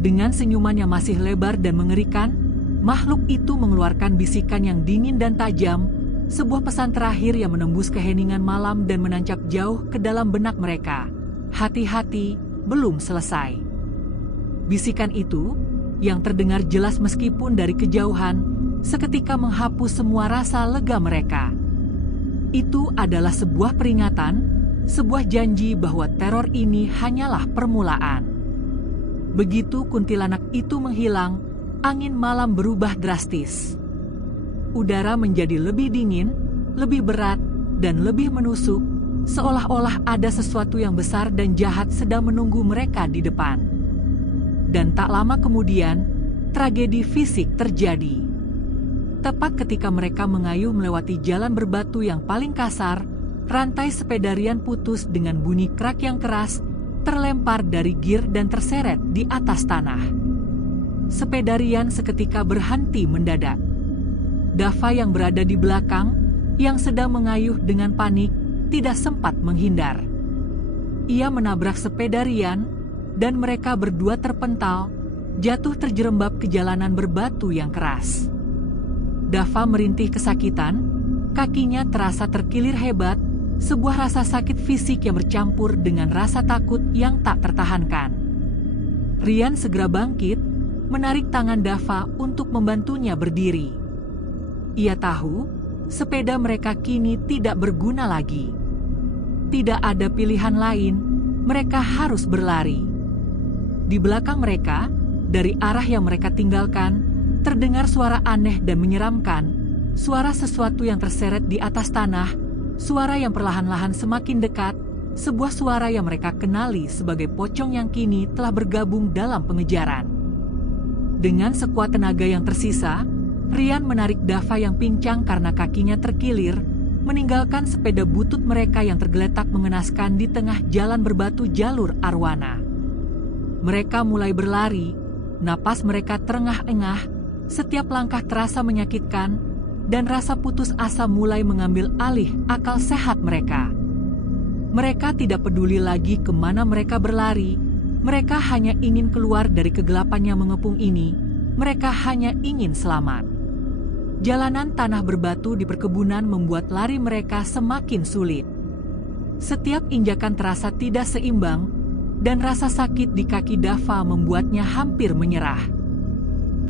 dengan senyuman yang masih lebar dan mengerikan, makhluk itu mengeluarkan bisikan yang dingin dan tajam, sebuah pesan terakhir yang menembus keheningan malam dan menancap jauh ke dalam benak mereka. Hati-hati, belum selesai. Bisikan itu, yang terdengar jelas meskipun dari kejauhan, seketika menghapus semua rasa lega mereka. Itu adalah sebuah peringatan, sebuah janji bahwa teror ini hanyalah permulaan. Begitu kuntilanak itu menghilang, angin malam berubah drastis. Udara menjadi lebih dingin, lebih berat, dan lebih menusuk, seolah-olah ada sesuatu yang besar dan jahat sedang menunggu mereka di depan. Dan tak lama kemudian, tragedi fisik terjadi. Tepat ketika mereka mengayuh melewati jalan berbatu yang paling kasar, rantai sepeda Rian putus dengan bunyi krak yang keras, terlempar dari gir dan terseret di atas tanah. Sepeda Rian seketika berhenti mendadak. Dava yang berada di belakang, yang sedang mengayuh dengan panik, tidak sempat menghindar. Ia menabrak sepeda Rian, dan mereka berdua terpental, jatuh terjerembab ke jalanan berbatu yang keras. Dava merintih kesakitan, kakinya terasa terkilir hebat, sebuah rasa sakit fisik yang bercampur dengan rasa takut yang tak tertahankan. Rian segera bangkit, menarik tangan Dava untuk membantunya berdiri. Ia tahu, sepeda mereka kini tidak berguna lagi. Tidak ada pilihan lain, mereka harus berlari. Di belakang mereka, dari arah yang mereka tinggalkan, terdengar suara aneh dan menyeramkan, suara sesuatu yang terseret di atas tanah, suara yang perlahan-lahan semakin dekat, sebuah suara yang mereka kenali sebagai pocong yang kini telah bergabung dalam pengejaran. Dengan sekuat tenaga yang tersisa, Rian menarik Dava yang pincang karena kakinya terkilir, meninggalkan sepeda butut mereka yang tergeletak mengenaskan di tengah jalan berbatu jalur arwana. Mereka mulai berlari, napas mereka terengah-engah, setiap langkah terasa menyakitkan, dan rasa putus asa mulai mengambil alih akal sehat mereka. Mereka tidak peduli lagi kemana mereka berlari, mereka hanya ingin keluar dari kegelapan yang mengepung ini, mereka hanya ingin selamat. Jalanan tanah berbatu di perkebunan membuat lari mereka semakin sulit. Setiap injakan terasa tidak seimbang, dan rasa sakit di kaki Dava membuatnya hampir menyerah.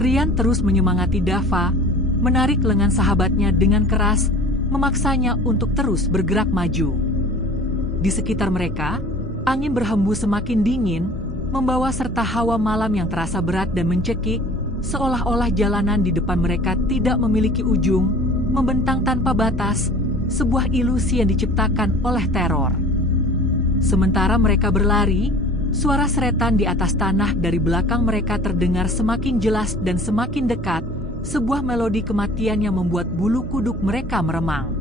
Rian terus menyemangati Dava, menarik lengan sahabatnya dengan keras, memaksanya untuk terus bergerak maju. Di sekitar mereka, angin berhembus semakin dingin, membawa serta hawa malam yang terasa berat dan mencekik, seolah-olah jalanan di depan mereka tidak memiliki ujung, membentang tanpa batas, sebuah ilusi yang diciptakan oleh teror. Sementara mereka berlari, suara seretan di atas tanah dari belakang mereka terdengar semakin jelas dan semakin dekat, sebuah melodi kematian yang membuat bulu kuduk mereka meremang.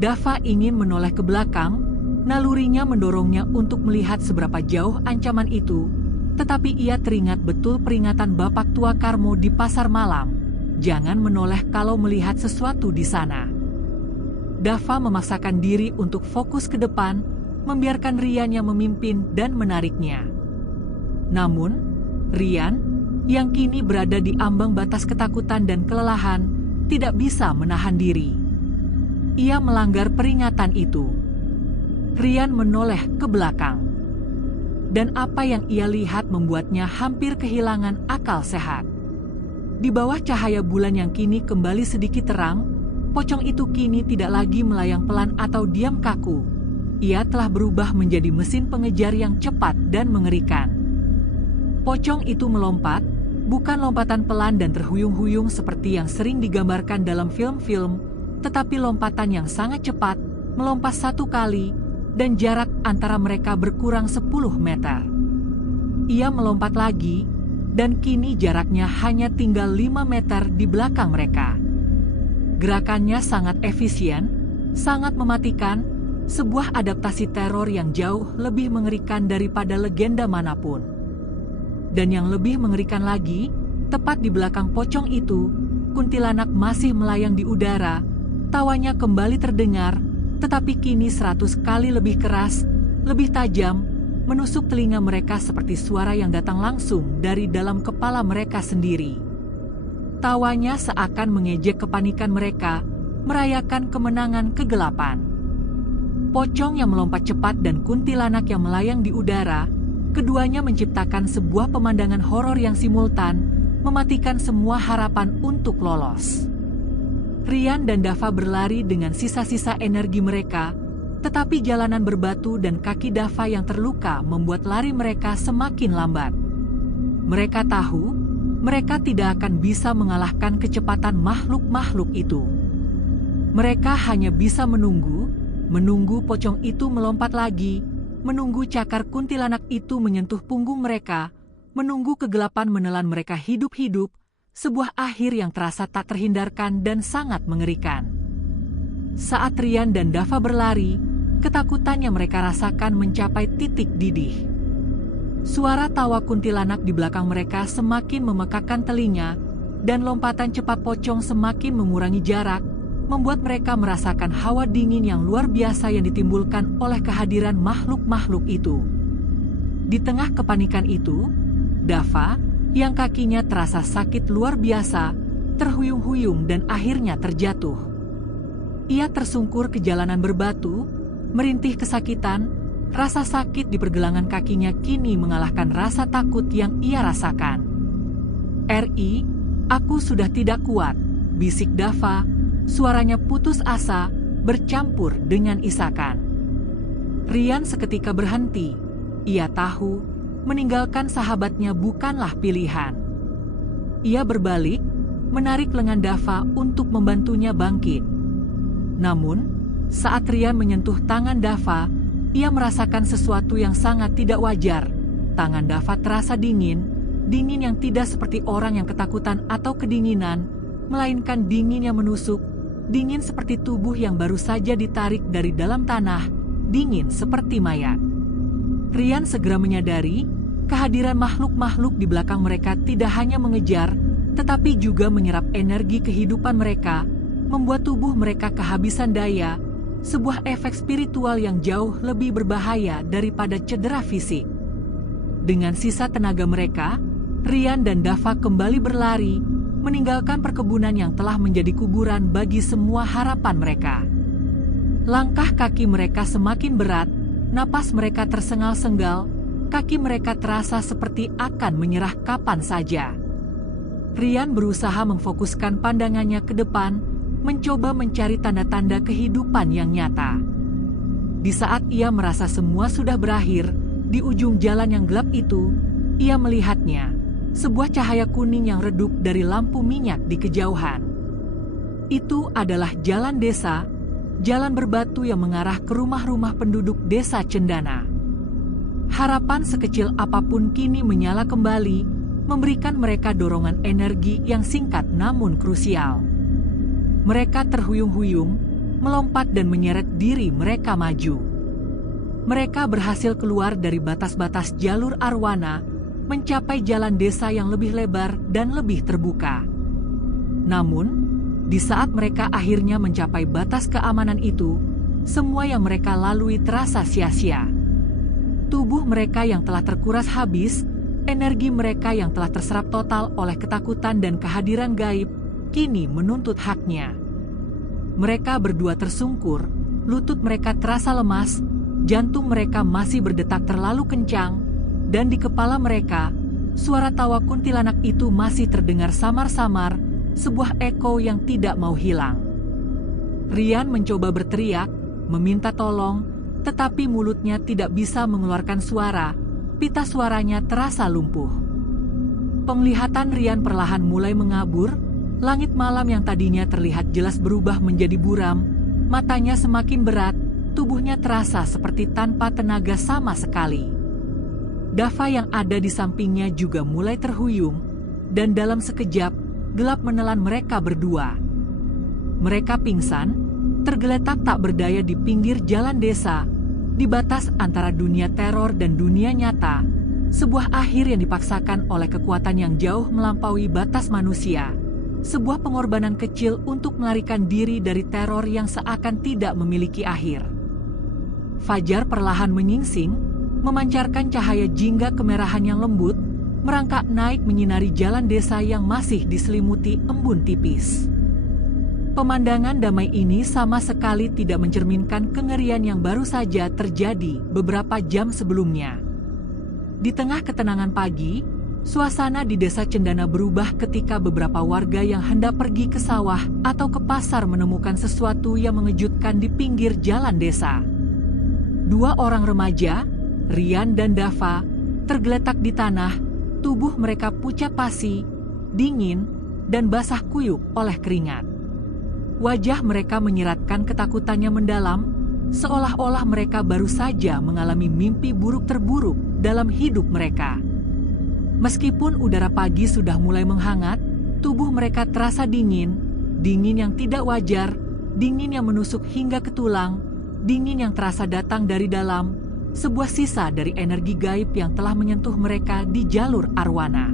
Dava ingin menoleh ke belakang, nalurinya mendorongnya untuk melihat seberapa jauh ancaman itu, tetapi ia teringat betul peringatan Bapak Tua Karmo di pasar malam, jangan menoleh kalau melihat sesuatu di sana. Dava memaksakan diri untuk fokus ke depan, membiarkan Rian yang memimpin dan menariknya. Namun, Rian, yang kini berada di ambang batas ketakutan dan kelelahan, tidak bisa menahan diri. Ia melanggar peringatan itu. Rian menoleh ke belakang. Dan apa yang ia lihat membuatnya hampir kehilangan akal sehat. Di bawah cahaya bulan yang kini kembali sedikit terang, pocong itu kini tidak lagi melayang pelan atau diam kaku. Ia telah berubah menjadi mesin pengejar yang cepat dan mengerikan. Pocong itu melompat, bukan lompatan pelan dan terhuyung-huyung seperti yang sering digambarkan dalam film-film, tetapi lompatan yang sangat cepat, melompat satu kali, dan jarak antara mereka berkurang 10 meter. Ia melompat lagi, dan kini jaraknya hanya tinggal 5 meter di belakang mereka. Gerakannya sangat efisien, sangat mematikan, sebuah adaptasi teror yang jauh lebih mengerikan daripada legenda manapun. Dan yang lebih mengerikan lagi, tepat di belakang pocong itu, kuntilanak masih melayang di udara, tawanya kembali terdengar, tetapi kini 100 kali lebih keras, lebih tajam, menusuk telinga mereka seperti suara yang datang langsung dari dalam kepala mereka sendiri. Tawanya seakan mengejek kepanikan mereka, merayakan kemenangan kegelapan. Pocong yang melompat cepat dan kuntilanak yang melayang di udara, keduanya menciptakan sebuah pemandangan horor yang simultan, mematikan semua harapan untuk lolos. Rian dan Dava berlari dengan sisa-sisa energi mereka, tetapi jalanan berbatu dan kaki Dava yang terluka membuat lari mereka semakin lambat. Mereka tahu, mereka tidak akan bisa mengalahkan kecepatan makhluk-makhluk itu. Mereka hanya bisa menunggu pocong itu melompat lagi, menunggu cakar kuntilanak itu menyentuh punggung mereka, menunggu kegelapan menelan mereka hidup-hidup, sebuah akhir yang terasa tak terhindarkan dan sangat mengerikan. Saat Rian dan Dava berlari, ketakutan yang mereka rasakan mencapai titik didih. Suara tawa kuntilanak di belakang mereka semakin memekakkan telinga, dan lompatan cepat pocong semakin mengurangi jarak, membuat mereka merasakan hawa dingin yang luar biasa yang ditimbulkan oleh kehadiran makhluk-makhluk itu. Di tengah kepanikan itu, Dava, yang kakinya terasa sakit luar biasa, terhuyung-huyung dan akhirnya terjatuh. Ia tersungkur ke jalanan berbatu, merintih kesakitan, rasa sakit di pergelangan kakinya kini mengalahkan rasa takut yang ia rasakan. Aku sudah tidak kuat, bisik Dava, suaranya putus asa, bercampur dengan isakan. Rian seketika berhenti. Ia tahu, meninggalkan sahabatnya bukanlah pilihan. Ia berbalik, menarik lengan Dava untuk membantunya bangkit. Namun, saat Rian menyentuh tangan Dava, ia merasakan sesuatu yang sangat tidak wajar. Tangan Dava terasa dingin yang tidak seperti orang yang ketakutan atau kedinginan, melainkan dingin yang menusuk, dingin seperti tubuh yang baru saja ditarik dari dalam tanah, dingin seperti mayat. Rian segera menyadari, kehadiran makhluk-makhluk di belakang mereka tidak hanya mengejar, tetapi juga menyerap energi kehidupan mereka, membuat tubuh mereka kehabisan daya, sebuah efek spiritual yang jauh lebih berbahaya daripada cedera fisik. Dengan sisa tenaga mereka, Rian dan Dava kembali berlari, meninggalkan perkebunan yang telah menjadi kuburan bagi semua harapan mereka. Langkah kaki mereka semakin berat, napas mereka tersengal-sengal, kaki mereka terasa seperti akan menyerah kapan saja. Rian berusaha memfokuskan pandangannya ke depan, mencoba mencari tanda-tanda kehidupan yang nyata. Di saat ia merasa semua sudah berakhir, di ujung jalan yang gelap itu, ia melihatnya. Sebuah cahaya kuning yang redup dari lampu minyak di kejauhan. Itu adalah jalan desa, jalan berbatu yang mengarah ke rumah-rumah penduduk desa Cendana. Harapan sekecil apapun kini menyala kembali, memberikan mereka dorongan energi yang singkat namun krusial. Mereka terhuyung-huyung, melompat dan menyeret diri mereka maju. Mereka berhasil keluar dari batas-batas jalur arwana, mencapai jalan desa yang lebih lebar dan lebih terbuka. Namun, di saat mereka akhirnya mencapai batas keamanan itu, semua yang mereka lalui terasa sia-sia. Tubuh mereka yang telah terkuras habis, energi mereka yang telah terserap total oleh ketakutan dan kehadiran gaib, kini menuntut haknya. Mereka berdua tersungkur, lutut mereka terasa lemas, jantung mereka masih berdetak terlalu kencang, dan di kepala mereka, suara tawa kuntilanak itu masih terdengar samar-samar, sebuah eko yang tidak mau hilang. Rian mencoba berteriak, meminta tolong, tetapi mulutnya tidak bisa mengeluarkan suara, pita suaranya terasa lumpuh. Penglihatan Rian perlahan mulai mengabur, langit malam yang tadinya terlihat jelas berubah menjadi buram, matanya semakin berat, tubuhnya terasa seperti tanpa tenaga sama sekali. Dava yang ada di sampingnya juga mulai terhuyung, dan dalam sekejap, gelap menelan mereka berdua. Mereka pingsan, tergeletak tak berdaya di pinggir jalan desa, di batas antara dunia teror dan dunia nyata, sebuah akhir yang dipaksakan oleh kekuatan yang jauh melampaui batas manusia, sebuah pengorbanan kecil untuk melarikan diri dari teror yang seakan tidak memiliki akhir. Fajar perlahan menyingsing, memancarkan cahaya jingga kemerahan yang lembut, merangkak naik menyinari jalan desa yang masih diselimuti embun tipis. Pemandangan damai ini sama sekali tidak mencerminkan kengerian yang baru saja terjadi beberapa jam sebelumnya. Di tengah ketenangan pagi, suasana di desa Cendana berubah ketika beberapa warga yang hendak pergi ke sawah atau ke pasar menemukan sesuatu yang mengejutkan di pinggir jalan desa. Dua orang remaja, Rian dan Dava, tergeletak di tanah, tubuh mereka pucat pasi, dingin, dan basah kuyup oleh keringat. Wajah mereka menyiratkan ketakutannya mendalam, seolah-olah mereka baru saja mengalami mimpi buruk terburuk dalam hidup mereka. Meskipun udara pagi sudah mulai menghangat, tubuh mereka terasa dingin, dingin yang tidak wajar, dingin yang menusuk hingga ke tulang, dingin yang terasa datang dari dalam, sebuah sisa dari energi gaib yang telah menyentuh mereka di jalur arwana.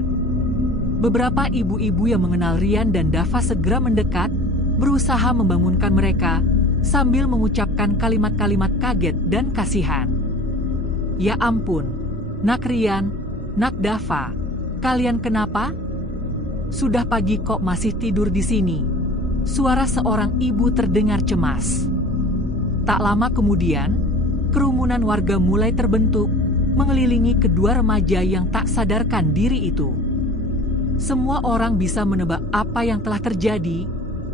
Beberapa ibu-ibu yang mengenal Rian dan Dava segera mendekat, berusaha membangunkan mereka, sambil mengucapkan kalimat-kalimat kaget dan kasihan. Ya ampun, Nak Rian, Nak Dava, kalian kenapa? Sudah pagi kok masih tidur di sini? Suara seorang ibu terdengar cemas. Tak lama kemudian, kerumunan warga mulai terbentuk, mengelilingi kedua remaja yang tak sadarkan diri itu. Semua orang bisa menebak apa yang telah terjadi,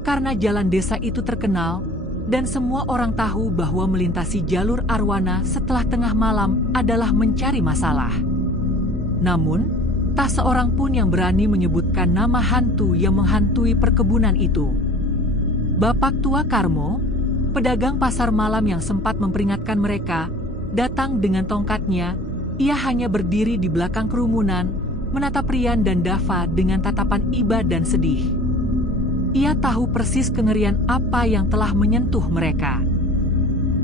karena jalan desa itu terkenal, dan semua orang tahu bahwa melintasi jalur arwana setelah tengah malam adalah mencari masalah. Namun, tak seorang pun yang berani menyebutkan nama hantu yang menghantui perkebunan itu. Bapak tua Karmo, pedagang pasar malam yang sempat memperingatkan mereka, datang dengan tongkatnya. Ia hanya berdiri di belakang kerumunan, menatap Rian dan Dava dengan tatapan iba dan sedih. Ia tahu persis kengerian apa yang telah menyentuh mereka.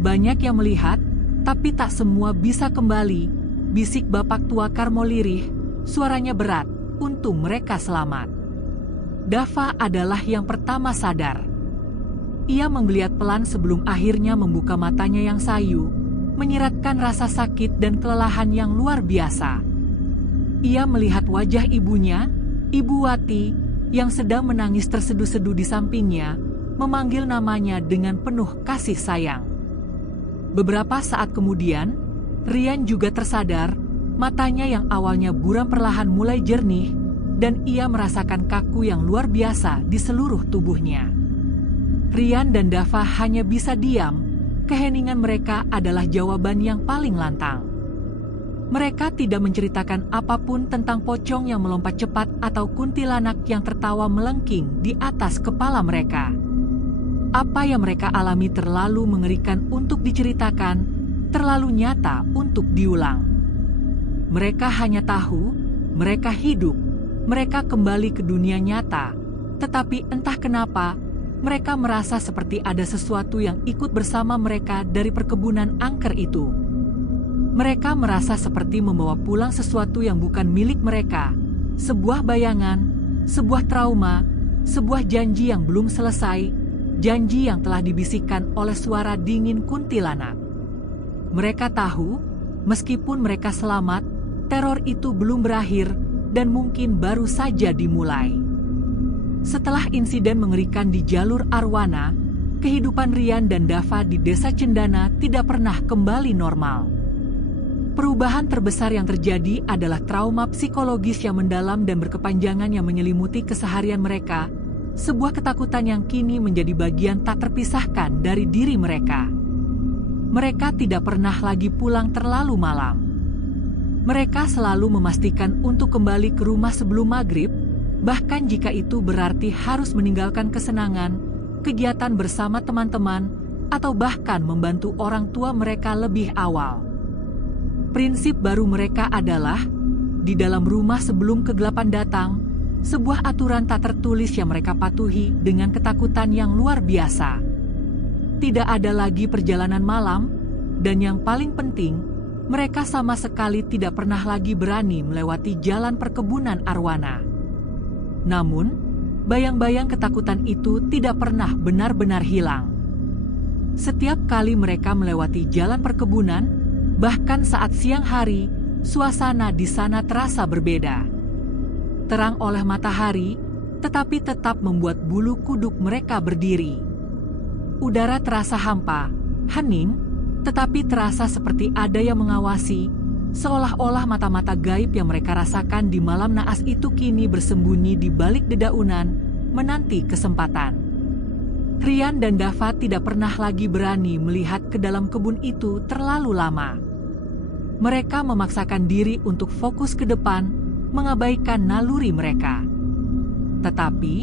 Banyak yang melihat, tapi tak semua bisa kembali, bisik Bapak tua Karmo lirih, suaranya berat, untung mereka selamat. Dava adalah yang pertama sadar. Ia menggeliat pelan sebelum akhirnya membuka matanya yang sayu, menyiratkan rasa sakit dan kelelahan yang luar biasa. Ia melihat wajah ibunya, Ibu Wati, yang sedang menangis terseduh-seduh di sampingnya, memanggil namanya dengan penuh kasih sayang. Beberapa saat kemudian, Rian juga tersadar, matanya yang awalnya buram perlahan mulai jernih, dan ia merasakan kaku yang luar biasa di seluruh tubuhnya. Rian dan Dava hanya bisa diam, keheningan mereka adalah jawaban yang paling lantang. Mereka tidak menceritakan apapun tentang pocong yang melompat cepat atau kuntilanak yang tertawa melengking di atas kepala mereka. Apa yang mereka alami terlalu mengerikan untuk diceritakan, terlalu nyata untuk diulang. Mereka hanya tahu, mereka hidup, mereka kembali ke dunia nyata, tetapi entah kenapa, mereka merasa seperti ada sesuatu yang ikut bersama mereka dari perkebunan angker itu. Mereka merasa seperti membawa pulang sesuatu yang bukan milik mereka, sebuah bayangan, sebuah trauma, sebuah janji yang belum selesai, janji yang telah dibisikkan oleh suara dingin kuntilanak. Mereka tahu, meskipun mereka selamat, teror itu belum berakhir dan mungkin baru saja dimulai. Setelah insiden mengerikan di jalur arwana, kehidupan Rian dan Dava di desa Cendana tidak pernah kembali normal. Perubahan terbesar yang terjadi adalah trauma psikologis yang mendalam dan berkepanjangan yang menyelimuti keseharian mereka, sebuah ketakutan yang kini menjadi bagian tak terpisahkan dari diri mereka. Mereka tidak pernah lagi pulang terlalu malam. Mereka selalu memastikan untuk kembali ke rumah sebelum maghrib, bahkan jika itu berarti harus meninggalkan kesenangan, kegiatan bersama teman-teman, atau bahkan membantu orang tua mereka lebih awal. Prinsip baru mereka adalah, di dalam rumah sebelum kegelapan datang, sebuah aturan tak tertulis yang mereka patuhi dengan ketakutan yang luar biasa. Tidak ada lagi perjalanan malam, dan yang paling penting, mereka sama sekali tidak pernah lagi berani melewati jalan perkebunan arwana. Namun, bayang-bayang ketakutan itu tidak pernah benar-benar hilang. Setiap kali mereka melewati jalan perkebunan, bahkan saat siang hari, suasana di sana terasa berbeda. Terang oleh matahari, tetapi tetap membuat bulu kuduk mereka berdiri. Udara terasa hampa, hening, tetapi terasa seperti ada yang mengawasi, seolah-olah mata-mata gaib yang mereka rasakan di malam naas itu kini bersembunyi di balik dedaunan, menanti kesempatan. Rian dan Dava tidak pernah lagi berani melihat ke dalam kebun itu terlalu lama. Mereka memaksakan diri untuk fokus ke depan, mengabaikan naluri mereka. Tetapi,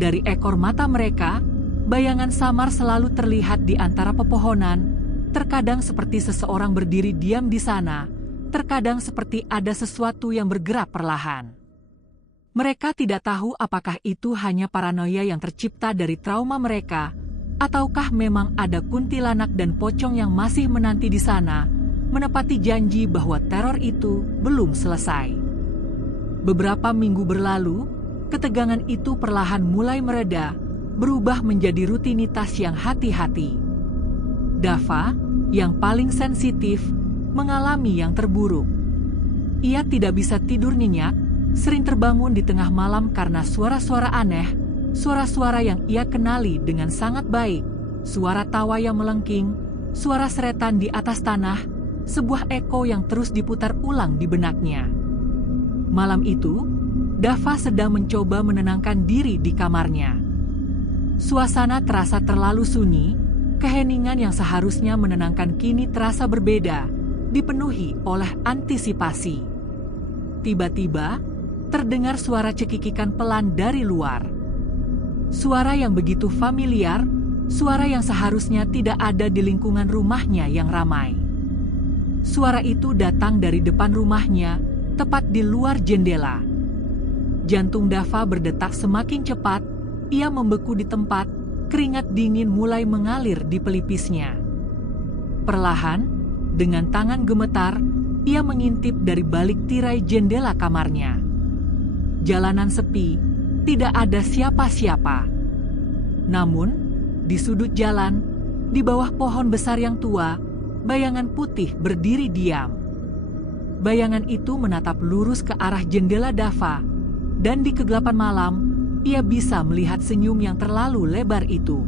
dari ekor mata mereka, bayangan samar selalu terlihat di antara pepohonan, terkadang seperti seseorang berdiri diam di sana, terkadang seperti ada sesuatu yang bergerak perlahan. Mereka tidak tahu apakah itu hanya paranoia yang tercipta dari trauma mereka, ataukah memang ada kuntilanak dan pocong yang masih menanti di sana, menepati janji bahwa teror itu belum selesai. Beberapa minggu berlalu, ketegangan itu perlahan mulai mereda, berubah menjadi rutinitas yang hati-hati. Dava, yang paling sensitif, mengalami yang terburuk. Ia tidak bisa tidur nyenyak, sering terbangun di tengah malam karena suara-suara aneh, suara-suara yang ia kenali dengan sangat baik, suara tawa yang melengking, suara seretan di atas tanah, sebuah eko yang terus diputar ulang di benaknya. Malam itu, Dava sedang mencoba menenangkan diri di kamarnya. Suasana terasa terlalu sunyi, keheningan yang seharusnya menenangkan kini terasa berbeda, dipenuhi oleh antisipasi. Tiba-tiba, terdengar suara cekikikan pelan dari luar. Suara yang begitu familiar, suara yang seharusnya tidak ada di lingkungan rumahnya yang ramai. Suara itu datang dari depan rumahnya, tepat di luar jendela. Jantung Dava berdetak semakin cepat, ia membeku di tempat, keringat dingin mulai mengalir di pelipisnya. Perlahan, dengan tangan gemetar, ia mengintip dari balik tirai jendela kamarnya. Jalanan sepi, tidak ada siapa-siapa. Namun, di sudut jalan, di bawah pohon besar yang tua, bayangan putih berdiri diam. Bayangan itu menatap lurus ke arah jendela Dava, dan di kegelapan malam, ia bisa melihat senyum yang terlalu lebar itu.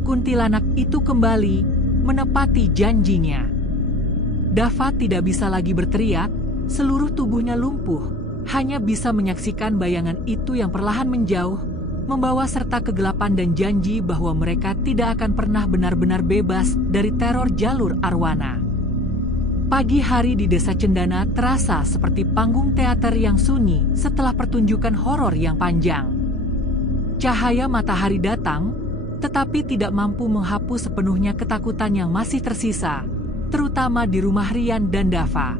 Kuntilanak itu kembali menepati janjinya. Dava tidak bisa lagi berteriak, seluruh tubuhnya lumpuh, hanya bisa menyaksikan bayangan itu yang perlahan menjauh, membawa serta kegelapan dan janji bahwa mereka tidak akan pernah benar-benar bebas dari teror jalur arwana. Pagi hari di Desa Cendana terasa seperti panggung teater yang sunyi setelah pertunjukan horor yang panjang. Cahaya matahari datang, tetapi tidak mampu menghapus sepenuhnya ketakutan yang masih tersisa, terutama di rumah Rian dan Dava.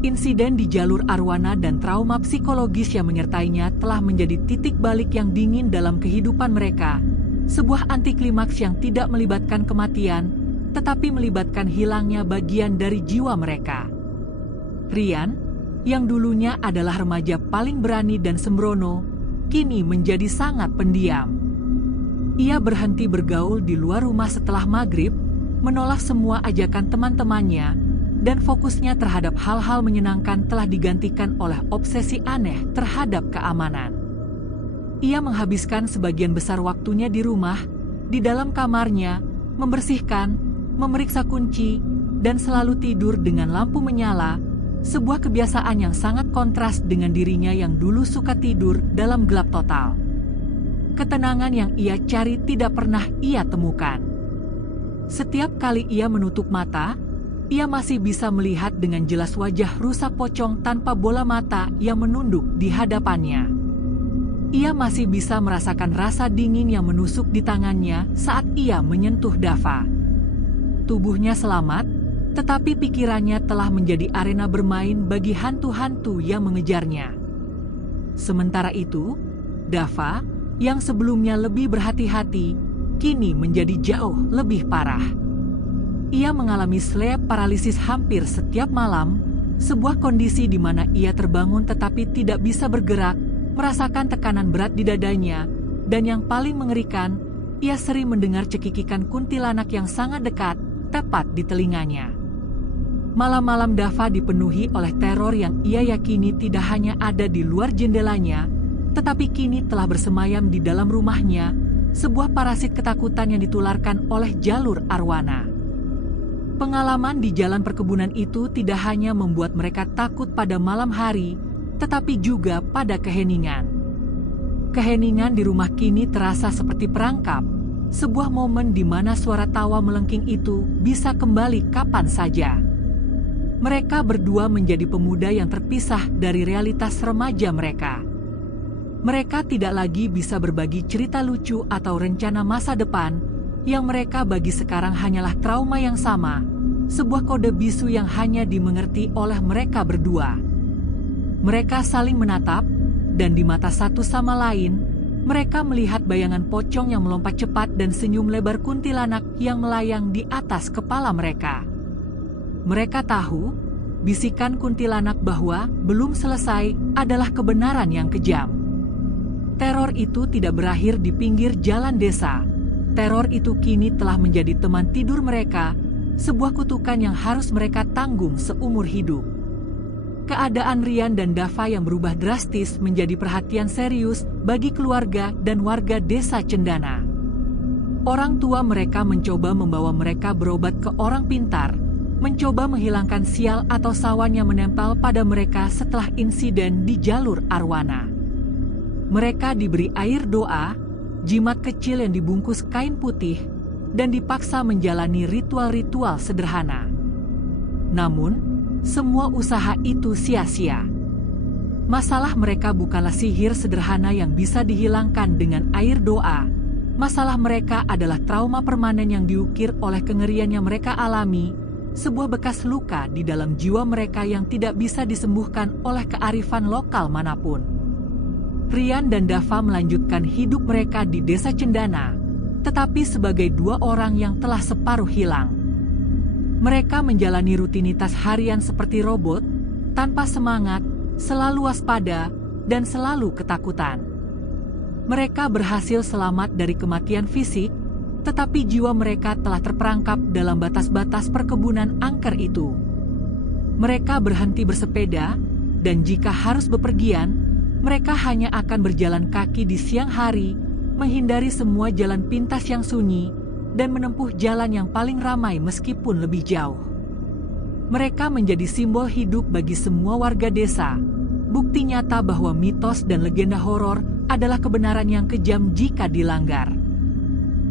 Insiden di jalur arwana dan trauma psikologis yang menyertainya telah menjadi titik balik yang dingin dalam kehidupan mereka, sebuah antiklimaks yang tidak melibatkan kematian, tetapi melibatkan hilangnya bagian dari jiwa mereka. Rian, yang dulunya adalah remaja paling berani dan sembrono, kini menjadi sangat pendiam. Ia berhenti bergaul di luar rumah setelah maghrib, menolak semua ajakan teman-temannya, dan fokusnya terhadap hal-hal menyenangkan telah digantikan oleh obsesi aneh terhadap keamanan. Ia menghabiskan sebagian besar waktunya di rumah, di dalam kamarnya, membersihkan, memeriksa kunci, dan selalu tidur dengan lampu menyala, sebuah kebiasaan yang sangat kontras dengan dirinya yang dulu suka tidur dalam gelap total. Ketenangan yang ia cari tidak pernah ia temukan. Setiap kali ia menutup mata, ia masih bisa melihat dengan jelas wajah rusa pocong tanpa bola mata yang menunduk di hadapannya. Ia masih bisa merasakan rasa dingin yang menusuk di tangannya saat ia menyentuh Dava. Tubuhnya selamat, tetapi pikirannya telah menjadi arena bermain bagi hantu-hantu yang mengejarnya. Sementara itu, Dava, yang sebelumnya lebih berhati-hati, kini menjadi jauh lebih parah. Ia mengalami sleep paralisis hampir setiap malam, sebuah kondisi di mana ia terbangun tetapi tidak bisa bergerak, merasakan tekanan berat di dadanya, dan yang paling mengerikan, ia sering mendengar cekikikan kuntilanak yang sangat dekat, tepat di telinganya. Malam-malam Dava dipenuhi oleh teror yang ia yakini tidak hanya ada di luar jendelanya, tetapi kini telah bersemayam di dalam rumahnya, sebuah parasit ketakutan yang ditularkan oleh jalur arwana. Pengalaman di jalan perkebunan itu tidak hanya membuat mereka takut pada malam hari, tetapi juga pada keheningan. Keheningan di rumah kini terasa seperti perangkap, sebuah momen di mana suara tawa melengking itu bisa kembali kapan saja. Mereka berdua menjadi pemuda yang terpisah dari realitas remaja mereka. Mereka tidak lagi bisa berbagi cerita lucu atau rencana masa depan, yang mereka bagi sekarang hanyalah trauma yang sama, sebuah kode bisu yang hanya dimengerti oleh mereka berdua. Mereka saling menatap, dan di mata satu sama lain, mereka melihat bayangan pocong yang melompat cepat dan senyum lebar kuntilanak yang melayang di atas kepala mereka. Mereka tahu, bisikan kuntilanak bahwa belum selesai adalah kebenaran yang kejam. Teror itu tidak berakhir di pinggir jalan desa. Teror itu kini telah menjadi teman tidur mereka, sebuah kutukan yang harus mereka tanggung seumur hidup. Keadaan Rian dan Dava yang berubah drastis menjadi perhatian serius bagi keluarga dan warga desa Cendana. Orang tua mereka mencoba membawa mereka berobat ke orang pintar, mencoba menghilangkan sial atau sawan yang menempel pada mereka setelah insiden di jalur arwana. Mereka diberi air doa, jimat kecil yang dibungkus kain putih, dan dipaksa menjalani ritual-ritual sederhana. Namun, semua usaha itu sia-sia. Masalah mereka bukanlah sihir sederhana yang bisa dihilangkan dengan air doa. Masalah mereka adalah trauma permanen yang diukir oleh kengerian yang mereka alami, sebuah bekas luka di dalam jiwa mereka yang tidak bisa disembuhkan oleh kearifan lokal manapun. Rian dan Dava melanjutkan hidup mereka di desa Cendana, tetapi sebagai dua orang yang telah separuh hilang. Mereka menjalani rutinitas harian seperti robot, tanpa semangat, selalu waspada, dan selalu ketakutan. Mereka berhasil selamat dari kematian fisik, tetapi jiwa mereka telah terperangkap dalam batas-batas perkebunan angker itu. Mereka berhenti bersepeda, dan jika harus bepergian, mereka hanya akan berjalan kaki di siang hari, menghindari semua jalan pintas yang sunyi, dan menempuh jalan yang paling ramai meskipun lebih jauh. Mereka menjadi simbol hidup bagi semua warga desa, bukti nyata bahwa mitos dan legenda horor adalah kebenaran yang kejam jika dilanggar.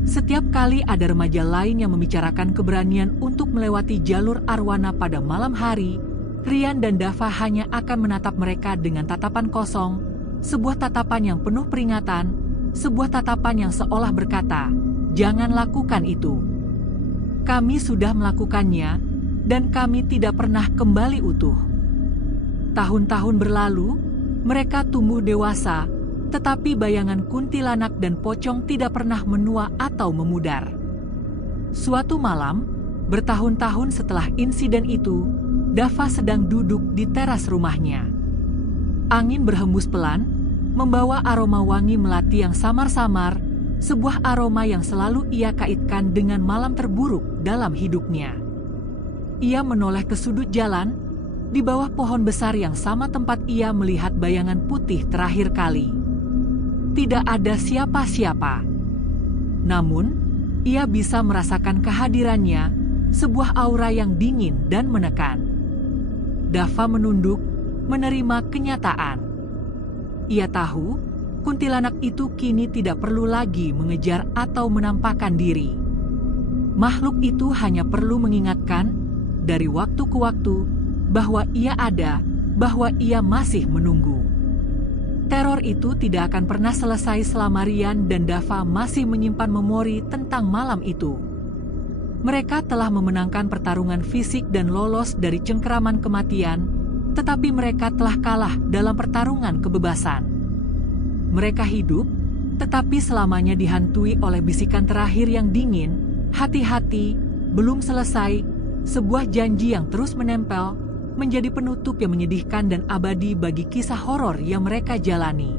Setiap kali ada remaja lain yang membicarakan keberanian untuk melewati jalur arwana pada malam hari, Rian dan Dava hanya akan menatap mereka dengan tatapan kosong, sebuah tatapan yang penuh peringatan, sebuah tatapan yang seolah berkata, "Jangan lakukan itu. Kami sudah melakukannya, dan kami tidak pernah kembali utuh." Tahun-tahun berlalu, mereka tumbuh dewasa, tetapi bayangan kuntilanak dan pocong tidak pernah menua atau memudar. Suatu malam, bertahun-tahun setelah insiden itu, Dava sedang duduk di teras rumahnya. Angin berhembus pelan, membawa aroma wangi melati yang samar-samar, sebuah aroma yang selalu ia kaitkan dengan malam terburuk dalam hidupnya. Ia menoleh ke sudut jalan, di bawah pohon besar yang sama tempat ia melihat bayangan putih terakhir kali. Tidak ada siapa-siapa. Namun, ia bisa merasakan kehadirannya, sebuah aura yang dingin dan menekan. Dava menunduk, menerima kenyataan. Ia tahu, kuntilanak itu kini tidak perlu lagi mengejar atau menampakkan diri. Makhluk itu hanya perlu mengingatkan, dari waktu ke waktu, bahwa ia ada, bahwa ia masih menunggu. Teror itu tidak akan pernah selesai selama Rian dan Dava masih menyimpan memori tentang malam itu. Mereka telah memenangkan pertarungan fisik dan lolos dari cengkeraman kematian, tetapi mereka telah kalah dalam pertarungan kebebasan. Mereka hidup, tetapi selamanya dihantui oleh bisikan terakhir yang dingin, "Hati-hati, belum selesai," sebuah janji yang terus menempel, menjadi penutup yang menyedihkan dan abadi bagi kisah horor yang mereka jalani.